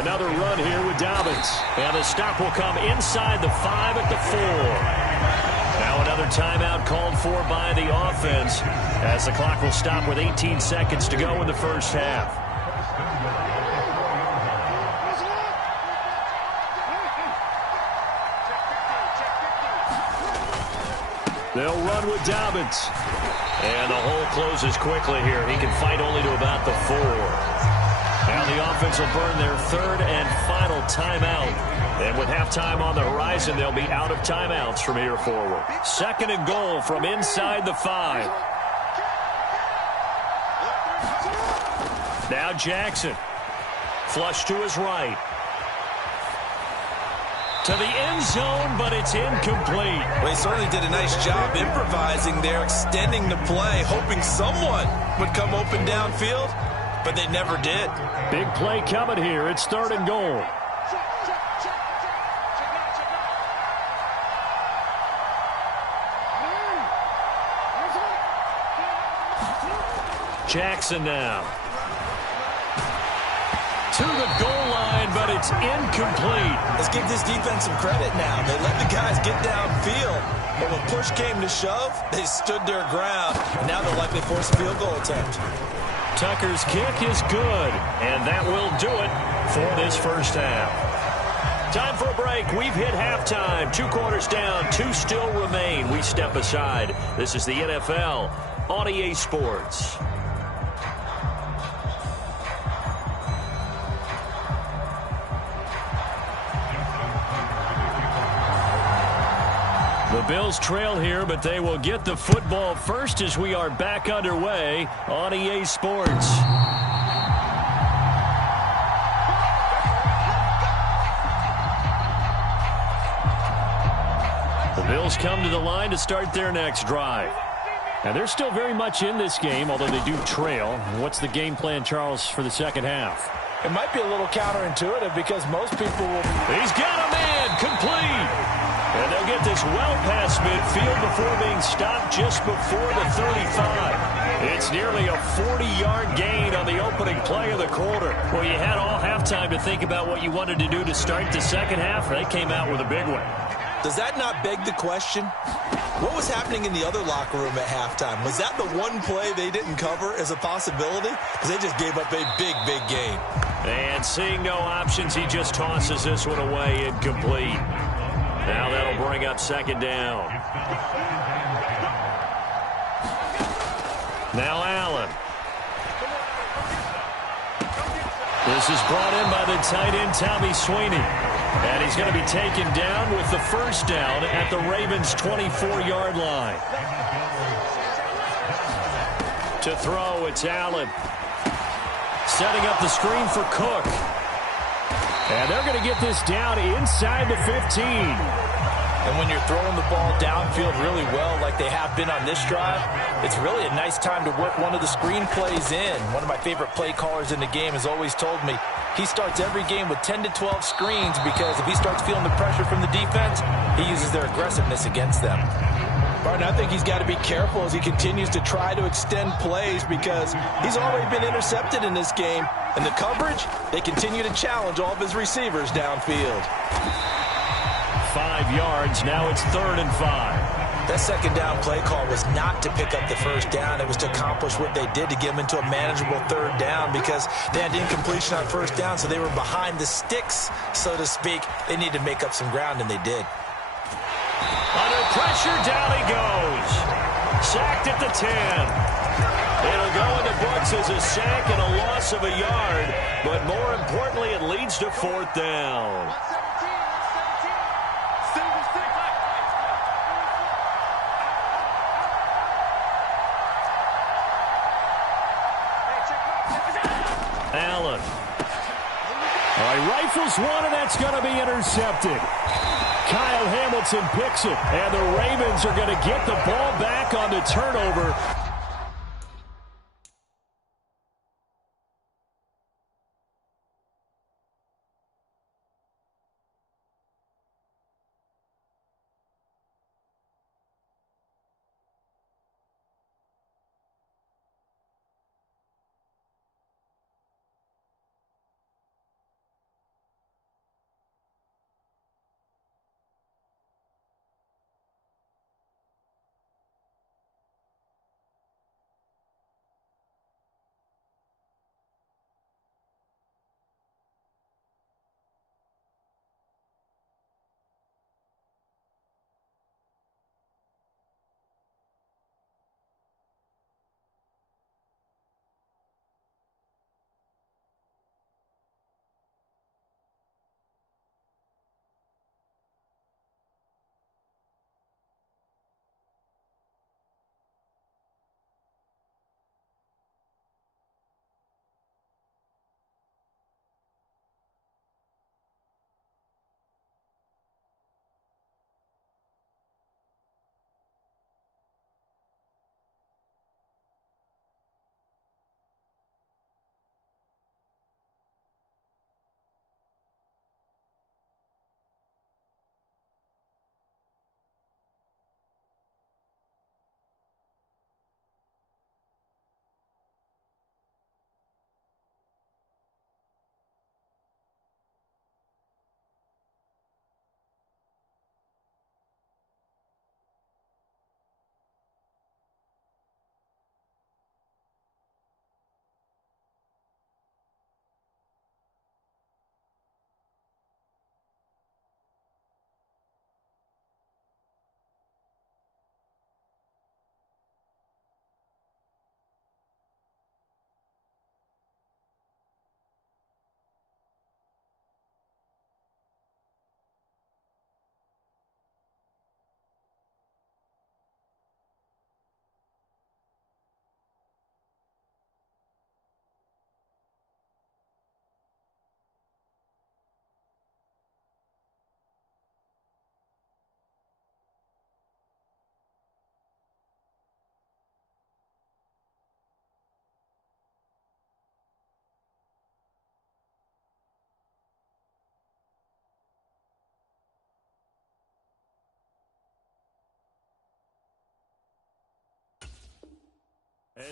Another run here with Dobbins. And the stop will come inside the 5 at the 4. Now another timeout called for by the offense as the clock will stop with 18 seconds to go in the 1st half. They'll run with Dobbins. And the hole closes quickly here. He can fight only to about the 4. Now the offense will burn their 3rd and final timeout. And with halftime on the horizon, they'll be out of timeouts from here forward. 2nd and goal from inside the 5. Now Jackson. Flush to his right. To the end zone, but it's incomplete. Well, he certainly did a nice job improvising there, extending the play, hoping someone would come open downfield, but they never did. Big play coming here. It's 3rd and goal. Jackson now. To the goal line, but it's incomplete. Let's give this defense some credit now. They let the guys get downfield, but when push came to shove, they stood their ground, and now they'll likely force a field goal attempt. Tucker's kick is good, and that will do it for this 1st half. Time for a break. We've hit halftime. 2 quarters down, 2 still remain. We step aside. This is the NFL on EA Sports. The Bills trail here, but they will get the football first as we are back underway on EA Sports. The Bills come to the line to start their next drive. And they're still very much in this game, although they do trail. What's the game plan, Charles, for the 2nd half? It might be a little counterintuitive because most people will... He's got a man, complete. And they'll get this well past midfield before being stopped just before the 35. It's nearly a 40-yard gain on the opening play of the quarter. Well, you had all halftime to think about what you wanted to do to start the 2nd half. They came out with a big one. Does that not beg the question? What was happening in the other locker room at halftime? Was that the one play they didn't cover as a possibility? Because they just gave up a big, big gain. And seeing no options, he just tosses this one away incomplete. Now that'll bring up 2nd down. Now Allen. This is brought in by the tight end, Tommy Sweeney. And he's going to be taken down with the 1st down at the Ravens' 24-yard line. To throw, it's Allen. Setting up the screen for Cook. And they're going to get this down inside the 15. And when you're throwing the ball downfield really well like they have been on this drive, it's really a nice time to work one of the screen plays in. One of my favorite play callers in the game has always told me he starts every game with 10 to 12 screens because if he starts feeling the pressure from the defense, he uses their aggressiveness against them. Barton, I think he's got to be careful as he continues to try to extend plays because he's already been intercepted in this game. And the coverage, they continue to challenge all of his receivers downfield. 5 yards. Now it's 3rd and 5. That second down play call was not to pick up the first down. It was to accomplish what they did to get them into a manageable 3rd down because they had incompletion on first down, so they were behind the sticks, so to speak. They needed to make up some ground, and they did. Under pressure, down he goes. Sacked at the 10. It'll go in the books as a sack and a loss of a yard, but more importantly, it leads to 4th down. Allen. All right, rifles one, and that's going to be intercepted. Kyle Hamilton picks it, and the Ravens are going to get the ball back on the turnover.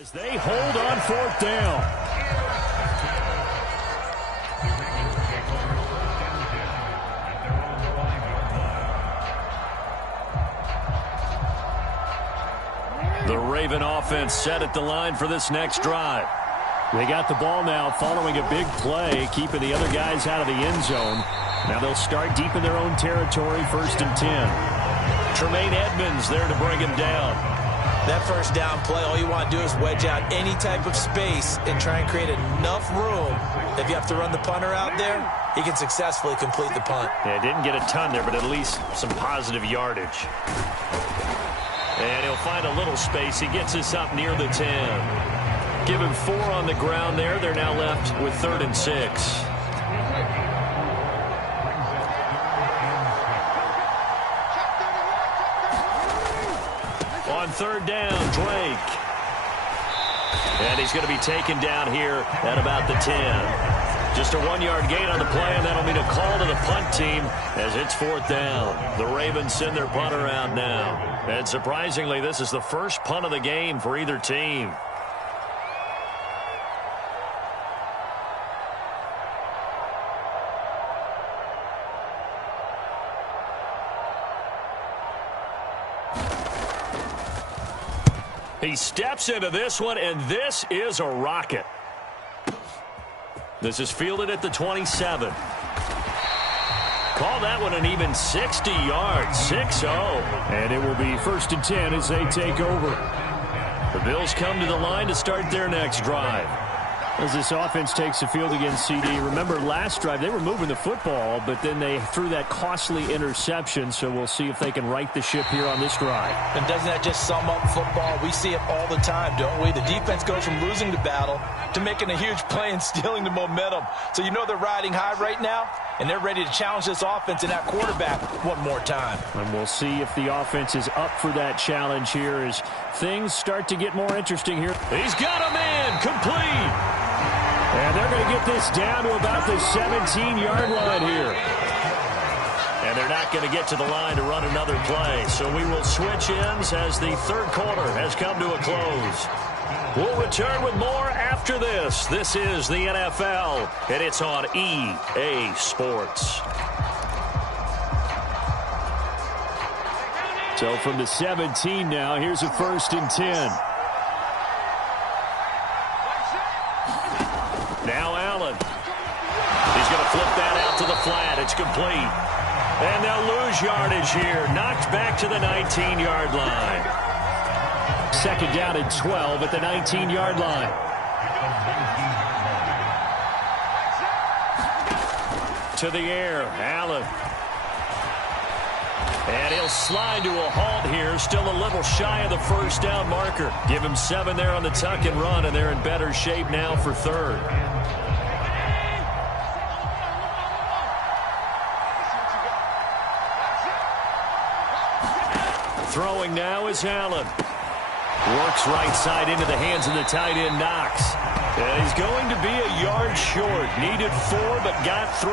As they hold on 4th down. The Raven offense set at the line for this next drive. They got the ball now following a big play, keeping the other guys out of the end zone. Now they'll start deep in their own territory, 1st and 10. Tremaine Edmonds there to bring him down. That first down play, all you want to do is wedge out any type of space and try and create enough room. If you have to run the punter out there, he can successfully complete the punt. Yeah, didn't get a ton there, but at least some positive yardage. And he'll find a little space. He gets us up near the 10. Give him 4 on the ground there. They're now left with 3rd and 6. On third down, Drake. And he's going to be taken down here at about the 10. Just a 1-yard gain on the play, and that'll mean a call to the punt team as it's fourth down. The Ravens send their punter out now. And surprisingly, this is the first punt of the game for either team. He steps into this one, and this is a rocket. This is fielded at the 27. Call that one an even 60 yards, 6-0. And it will be 1st and 10 as they take over. The Bills come to the line to start their next drive. As this offense takes the field against CD, remember last drive they were moving the football, but then they threw that costly interception, so we'll see if they can right the ship here on this drive. And doesn't that just sum up football? We see it all the time, don't we? The defense goes from losing the battle to making a huge play and stealing the momentum. So you know they're riding high right now, and they're ready to challenge this offense and that quarterback one more time. And we'll see if the offense is up for that challenge here as things start to get more interesting here. He's got a man complete. And they're going to get this down to about the 17-yard line here. And they're not going to get to the line to run another play. So we will switch ends as the third quarter has come to a close. We'll return with more after this. This is the NFL, and it's on EA Sports. So from the 17 now, here's a 1st and 10. Now Allen. He's going to flip that out to the flat. It's complete. And they'll lose yardage here. Knocked back to the 19-yard line. 2nd down and 12 at the 19-yard line. To the air, Allen. And he'll slide to a halt here. Still a little shy of the 1st down marker. Give him 7 there on the tuck and run, and they're in better shape now for 3rd. Throwing now is Allen. Works right side into the hands of the tight end, Knox. And he's going to be a yard short. Needed 4, but got 3.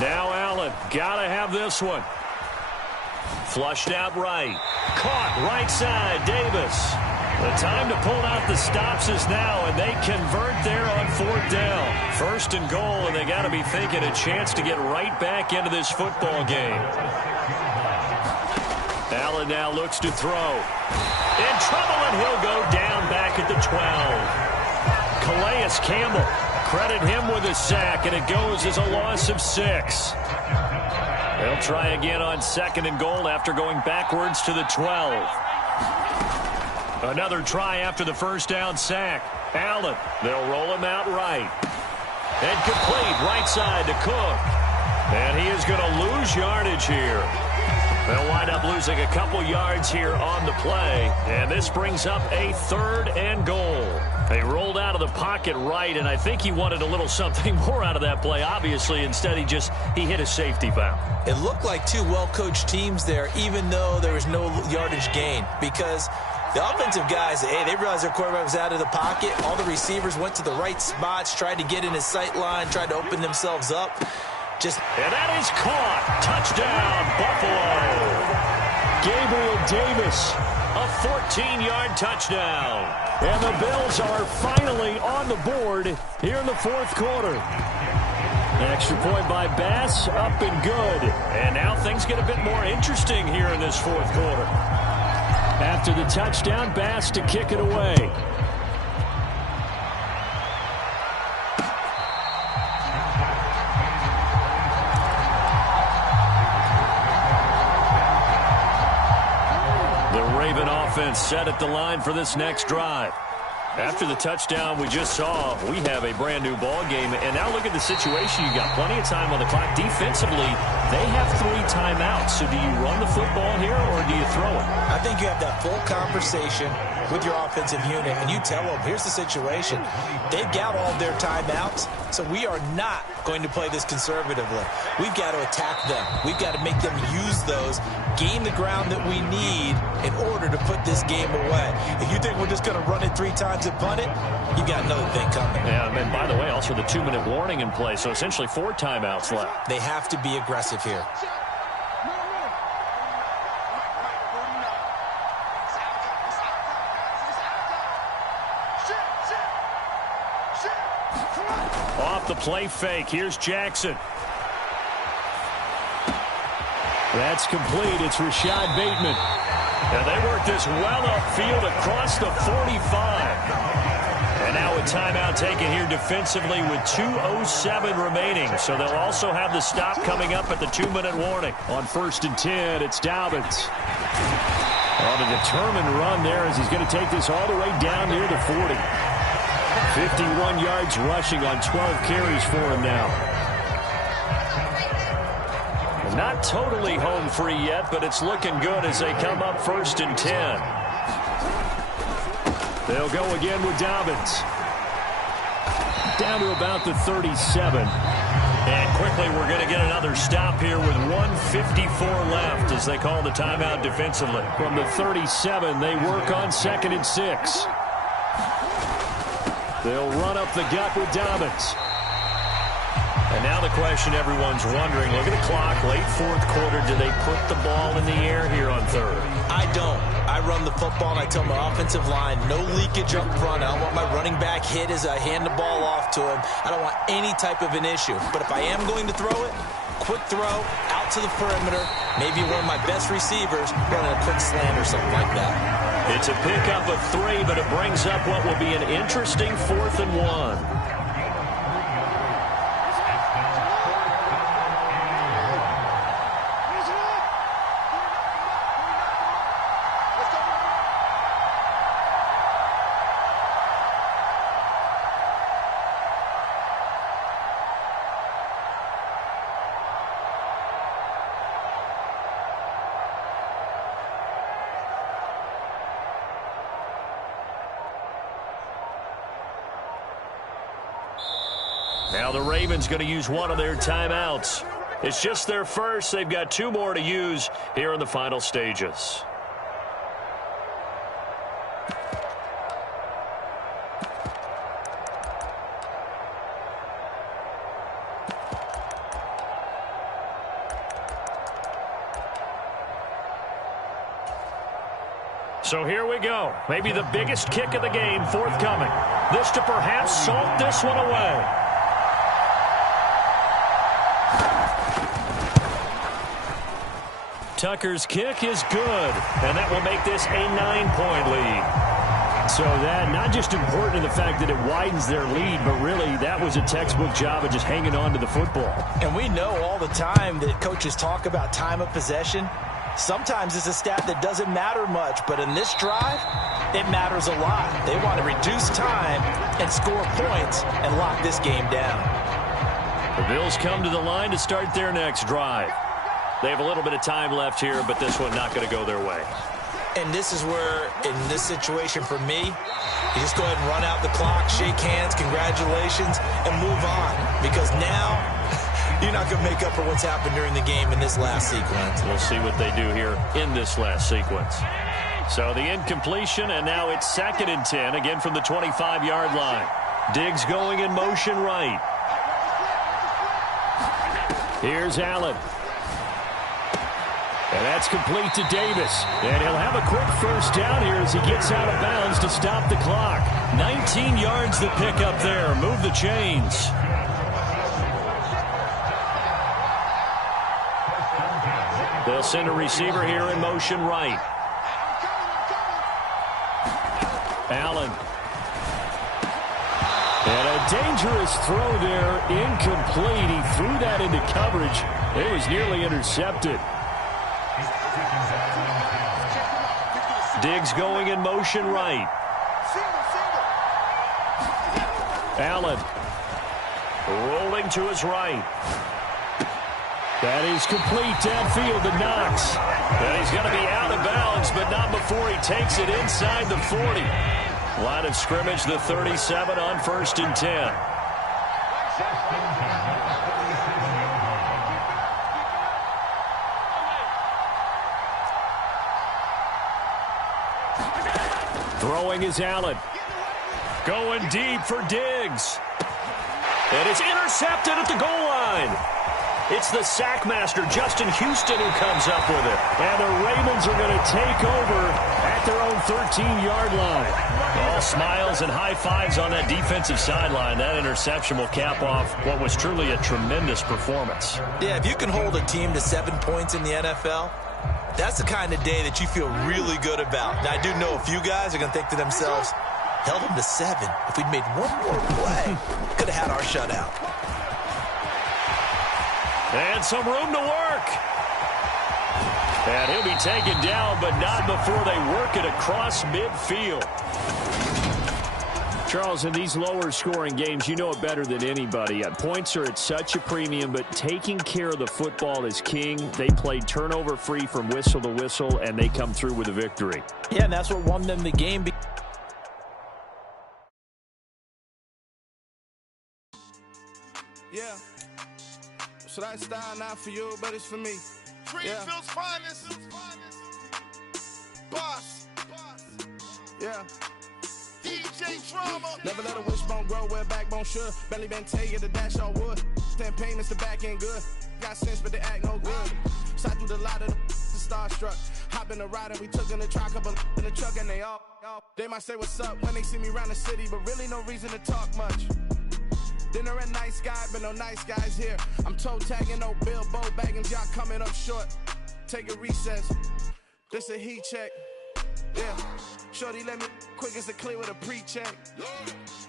Now Allen, gotta have this one. Flushed out right. Caught right side, Davis. The time to pull out the stops is now, and they convert there on 4th down. 1st and goal, and they got to be thinking a chance to get right back into this football game. Allen now looks to throw. In trouble, and he'll go down back at the 12. Calais Campbell, credit him with a sack, and it goes as a loss of 6. They'll try again on 2nd and goal after going backwards to the 12. Another try after the 1st down sack. Allen, they'll roll him out right. And complete right side to Cook. And he is going to lose yardage here. They'll wind up losing a couple yards here on the play. And this brings up a 3rd and goal. They rolled out of the pocket right, and I think he wanted a little something more out of that play, obviously. Instead, he hit a safety valve. It looked like 2 well-coached teams there, even though there was no yardage gain, because the offensive guys, hey, they realized their quarterback was out of the pocket. All the receivers went to the right spots, tried to get in his sight line, tried to open themselves up. And that is caught. Touchdown, Buffalo. Gabriel Davis. A 14-yard touchdown. And the Bills are finally on the board here in the 4th quarter. An extra point by Bass, up and good. And now things get a bit more interesting here in this 4th quarter. After the touchdown, Bass to kick it away. The Raven offense set at the line for this next drive. After the touchdown we just saw, we have a brand new ball game. And now look at the situation. You got plenty of time on the clock. Defensively, They have 3 timeouts. So do you run the football here or do you throw it? I think you have that full conversation with your offensive unit, and you tell them, here's the situation. They've got all their timeouts, so we are not going to play this conservatively. We've got to attack them. We've got to make them use those, gain the ground that we need in order to put this game away. If you think we're just going to run it 3 times and punt it, you got another thing coming. Yeah, and by the way, also the 2-minute warning in play, so essentially 4 timeouts left. They have to be aggressive here. Off the play fake. Here's Jackson. That's complete. It's Rashad Bateman. And they work this well upfield across the 45. And now a timeout taken here defensively with 2:07 remaining. So they'll also have the stop coming up at the 2-minute warning. On 1st and 10, it's Dobbins. On a determined run there as he's going to take this all the way down near the 40. 51 yards rushing on 12 carries for him now. Not totally home free yet, but it's looking good as they come up 1st and 10. They'll go again with Dobbins. Down to about the 37. And quickly we're going to get another stop here with 1:54 left as they call the timeout defensively. From the 37, they work on 2nd and 6. They'll run up the gut with Dobbins. And now the question everyone's wondering, look at the clock, late 4th quarter, do they put the ball in the air here on 3rd? I don't. I run the football, and I tell my offensive line, no leakage up front. I don't want my running back hit as I hand the ball off to him. I don't want any type of an issue. But if I am going to throw it, quick throw, out to the perimeter, maybe one of my best receivers running a quick slant or something like that. It's a pickup of 3, but it brings up what will be an interesting 4th and 1. Now the Ravens going to use one of their timeouts. It's just their first. They've got 2 more to use here in the final stages. So here we go. Maybe the biggest kick of the game forthcoming. This to perhaps salt this one away. Tucker's kick is good, and that will make this a 9-point lead. So that not just important in the fact that it widens their lead, but really that was a textbook job of just hanging on to the football. And we know all the time that coaches talk about time of possession. Sometimes it's a stat that doesn't matter much, but in this drive, it matters a lot. They want to reduce time and score points and lock this game down. The Bills come to the line to start their next drive. They have a little bit of time left here, but this one not going to go their way. And this is where, in this situation for me, you just go ahead and run out the clock, shake hands, congratulations, and move on. Because now, you're not going to make up for what's happened during the game in this last sequence. We'll see what they do here in this last sequence. So the incompletion, and now it's 2nd and 10, again from the 25-yard line. Diggs going in motion right. Here's Allen. And that's complete to Davis. And he'll have a quick first down here as he gets out of bounds to stop the clock. 19 yards to pick up there. Move the chains. They'll send a receiver here in motion right. Allen. And a dangerous throw there. Incomplete. He threw that into coverage. It was nearly intercepted. Diggs going in motion right. Allen rolling to his right. That is complete downfield to Knox. And he's going to be out of bounds, but not before he takes it inside the 40. Line of scrimmage, the 37 on 1st and 10. Throwing is Allen. Going deep for Diggs. And it's intercepted at the goal line. It's the sackmaster, Justin Houston, who comes up with it. And the Ravens are going to take over at their own 13-yard line. All smiles and high fives on that defensive sideline. That interception will cap off what was truly a tremendous performance. Yeah, if you can hold a team to 7 points in the NFL, that's the kind of day that you feel really good about. Now, I do know a few guys are going to think to themselves, held them to 7. If we'd made one more play, could have had our shutout. And some room to work. And he'll be taken down, but not before they work it across midfield. Charles, in these lower-scoring games, you know it better than anybody. Points are at such a premium, but taking care of the football is king. They played turnover-free from whistle to whistle, and they come through with a victory. Yeah, and that's what won them the game. Yeah. So that style not for you, but it's for me. Greenfield's finest. Boss. Yeah. DJ Drama. Never let a wishbone grow where a backbone should. Belly been take it to dash all wood. 10 payments to back end good. Got sense, but they act no good. Shot through the lot of the starstruck. Hop in the ride and we took in the truck, up in the truck, and they all. They might say what's up when they see me around the city, but really no reason to talk much. Dinner at Nice Guy, but no nice guys here. I'm toe tagging, no Bilbo bagging, y'all coming up short. Take a recess. This a heat check. Yeah. Shorty let me quick as a clear with a pre-check.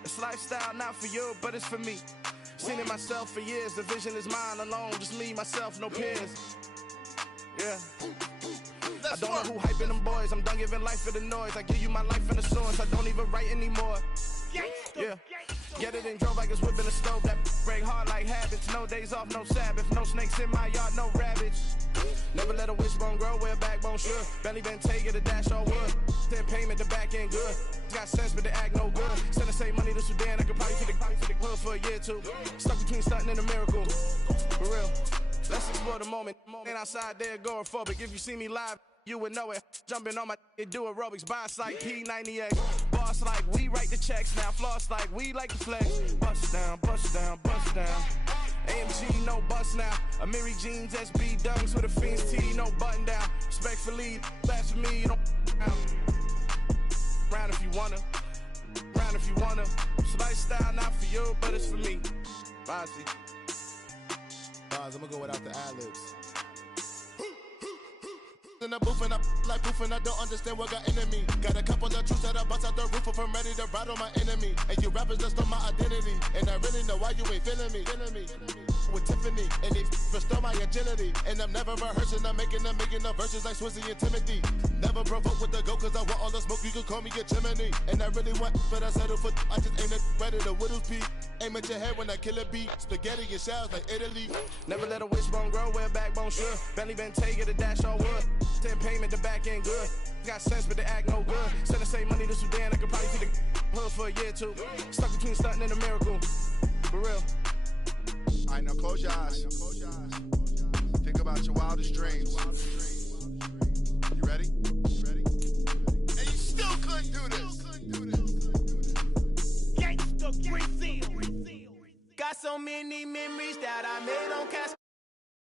It's lifestyle not for you, but it's for me. Seen it myself for years. The vision is mine alone. Just me, myself, no peers. Yeah. I don't know who hyping them boys. I'm done giving life for the noise. I give you my life in the source. I don't even write anymore. Yeah. Get it and drove like it's whipping the stove. That break hard like habits. No days off, no Sabbath. No snakes in my yard, no rabbits. Never let a wishbone grow where a backbone should. Belly been take it to dash all wood. 10 payment, the back end good. Got sense, but they act no good. Send the same money to Sudan. I could probably fit the hood for a year or two. Stuck between stunting and a miracle. For real. Let's explore the moment. Ain't outside there agoraphobic. If you see me live, you would know it. Jumping on my do aerobics. Boss like P98. Boss like we write the checks now. Floss like we like to flex. Bust down, bust down, bust down. AMG, no bust now. Amiri jeans, SB dunks with a Fiends T, no button down. Respectfully, that's for me, you don't round if you wanna. Round if you wanna. It's lifestyle not for you, but it's for me. Bossy. I'm gonna go without the ad-libs. In the booth and I like proof and I don't understand what got into me. Got a couple of truths that I bust out the roof if I'm ready to ride on my enemy. And you rappers just stole my identity, and I really know why you ain't feeling me. With Tiffany, and they restore my agility. And I'm never rehearsing, I'm making the verses like Swizzy and Timothy. Never provoke with the go, cause I want all the smoke, you can call me a chimney. And I really want, but I settle for, I just aim it better the widow's peak. Aim at your head when I kill a beat. Spaghetti and shells like Italy. Never let a wishbone grow where a backbone should. Belly been take it to dash all wood. 10 payment, the back end good. Got sense, but they act no good. Send the same money to Sudan, I could probably fit the hood for a year or two. Stuck between stunting and a miracle. For real. Alright, now close your eyes. Think about your wildest dreams. You ready? And you still couldn't do this. Got so many memories that I made on cast.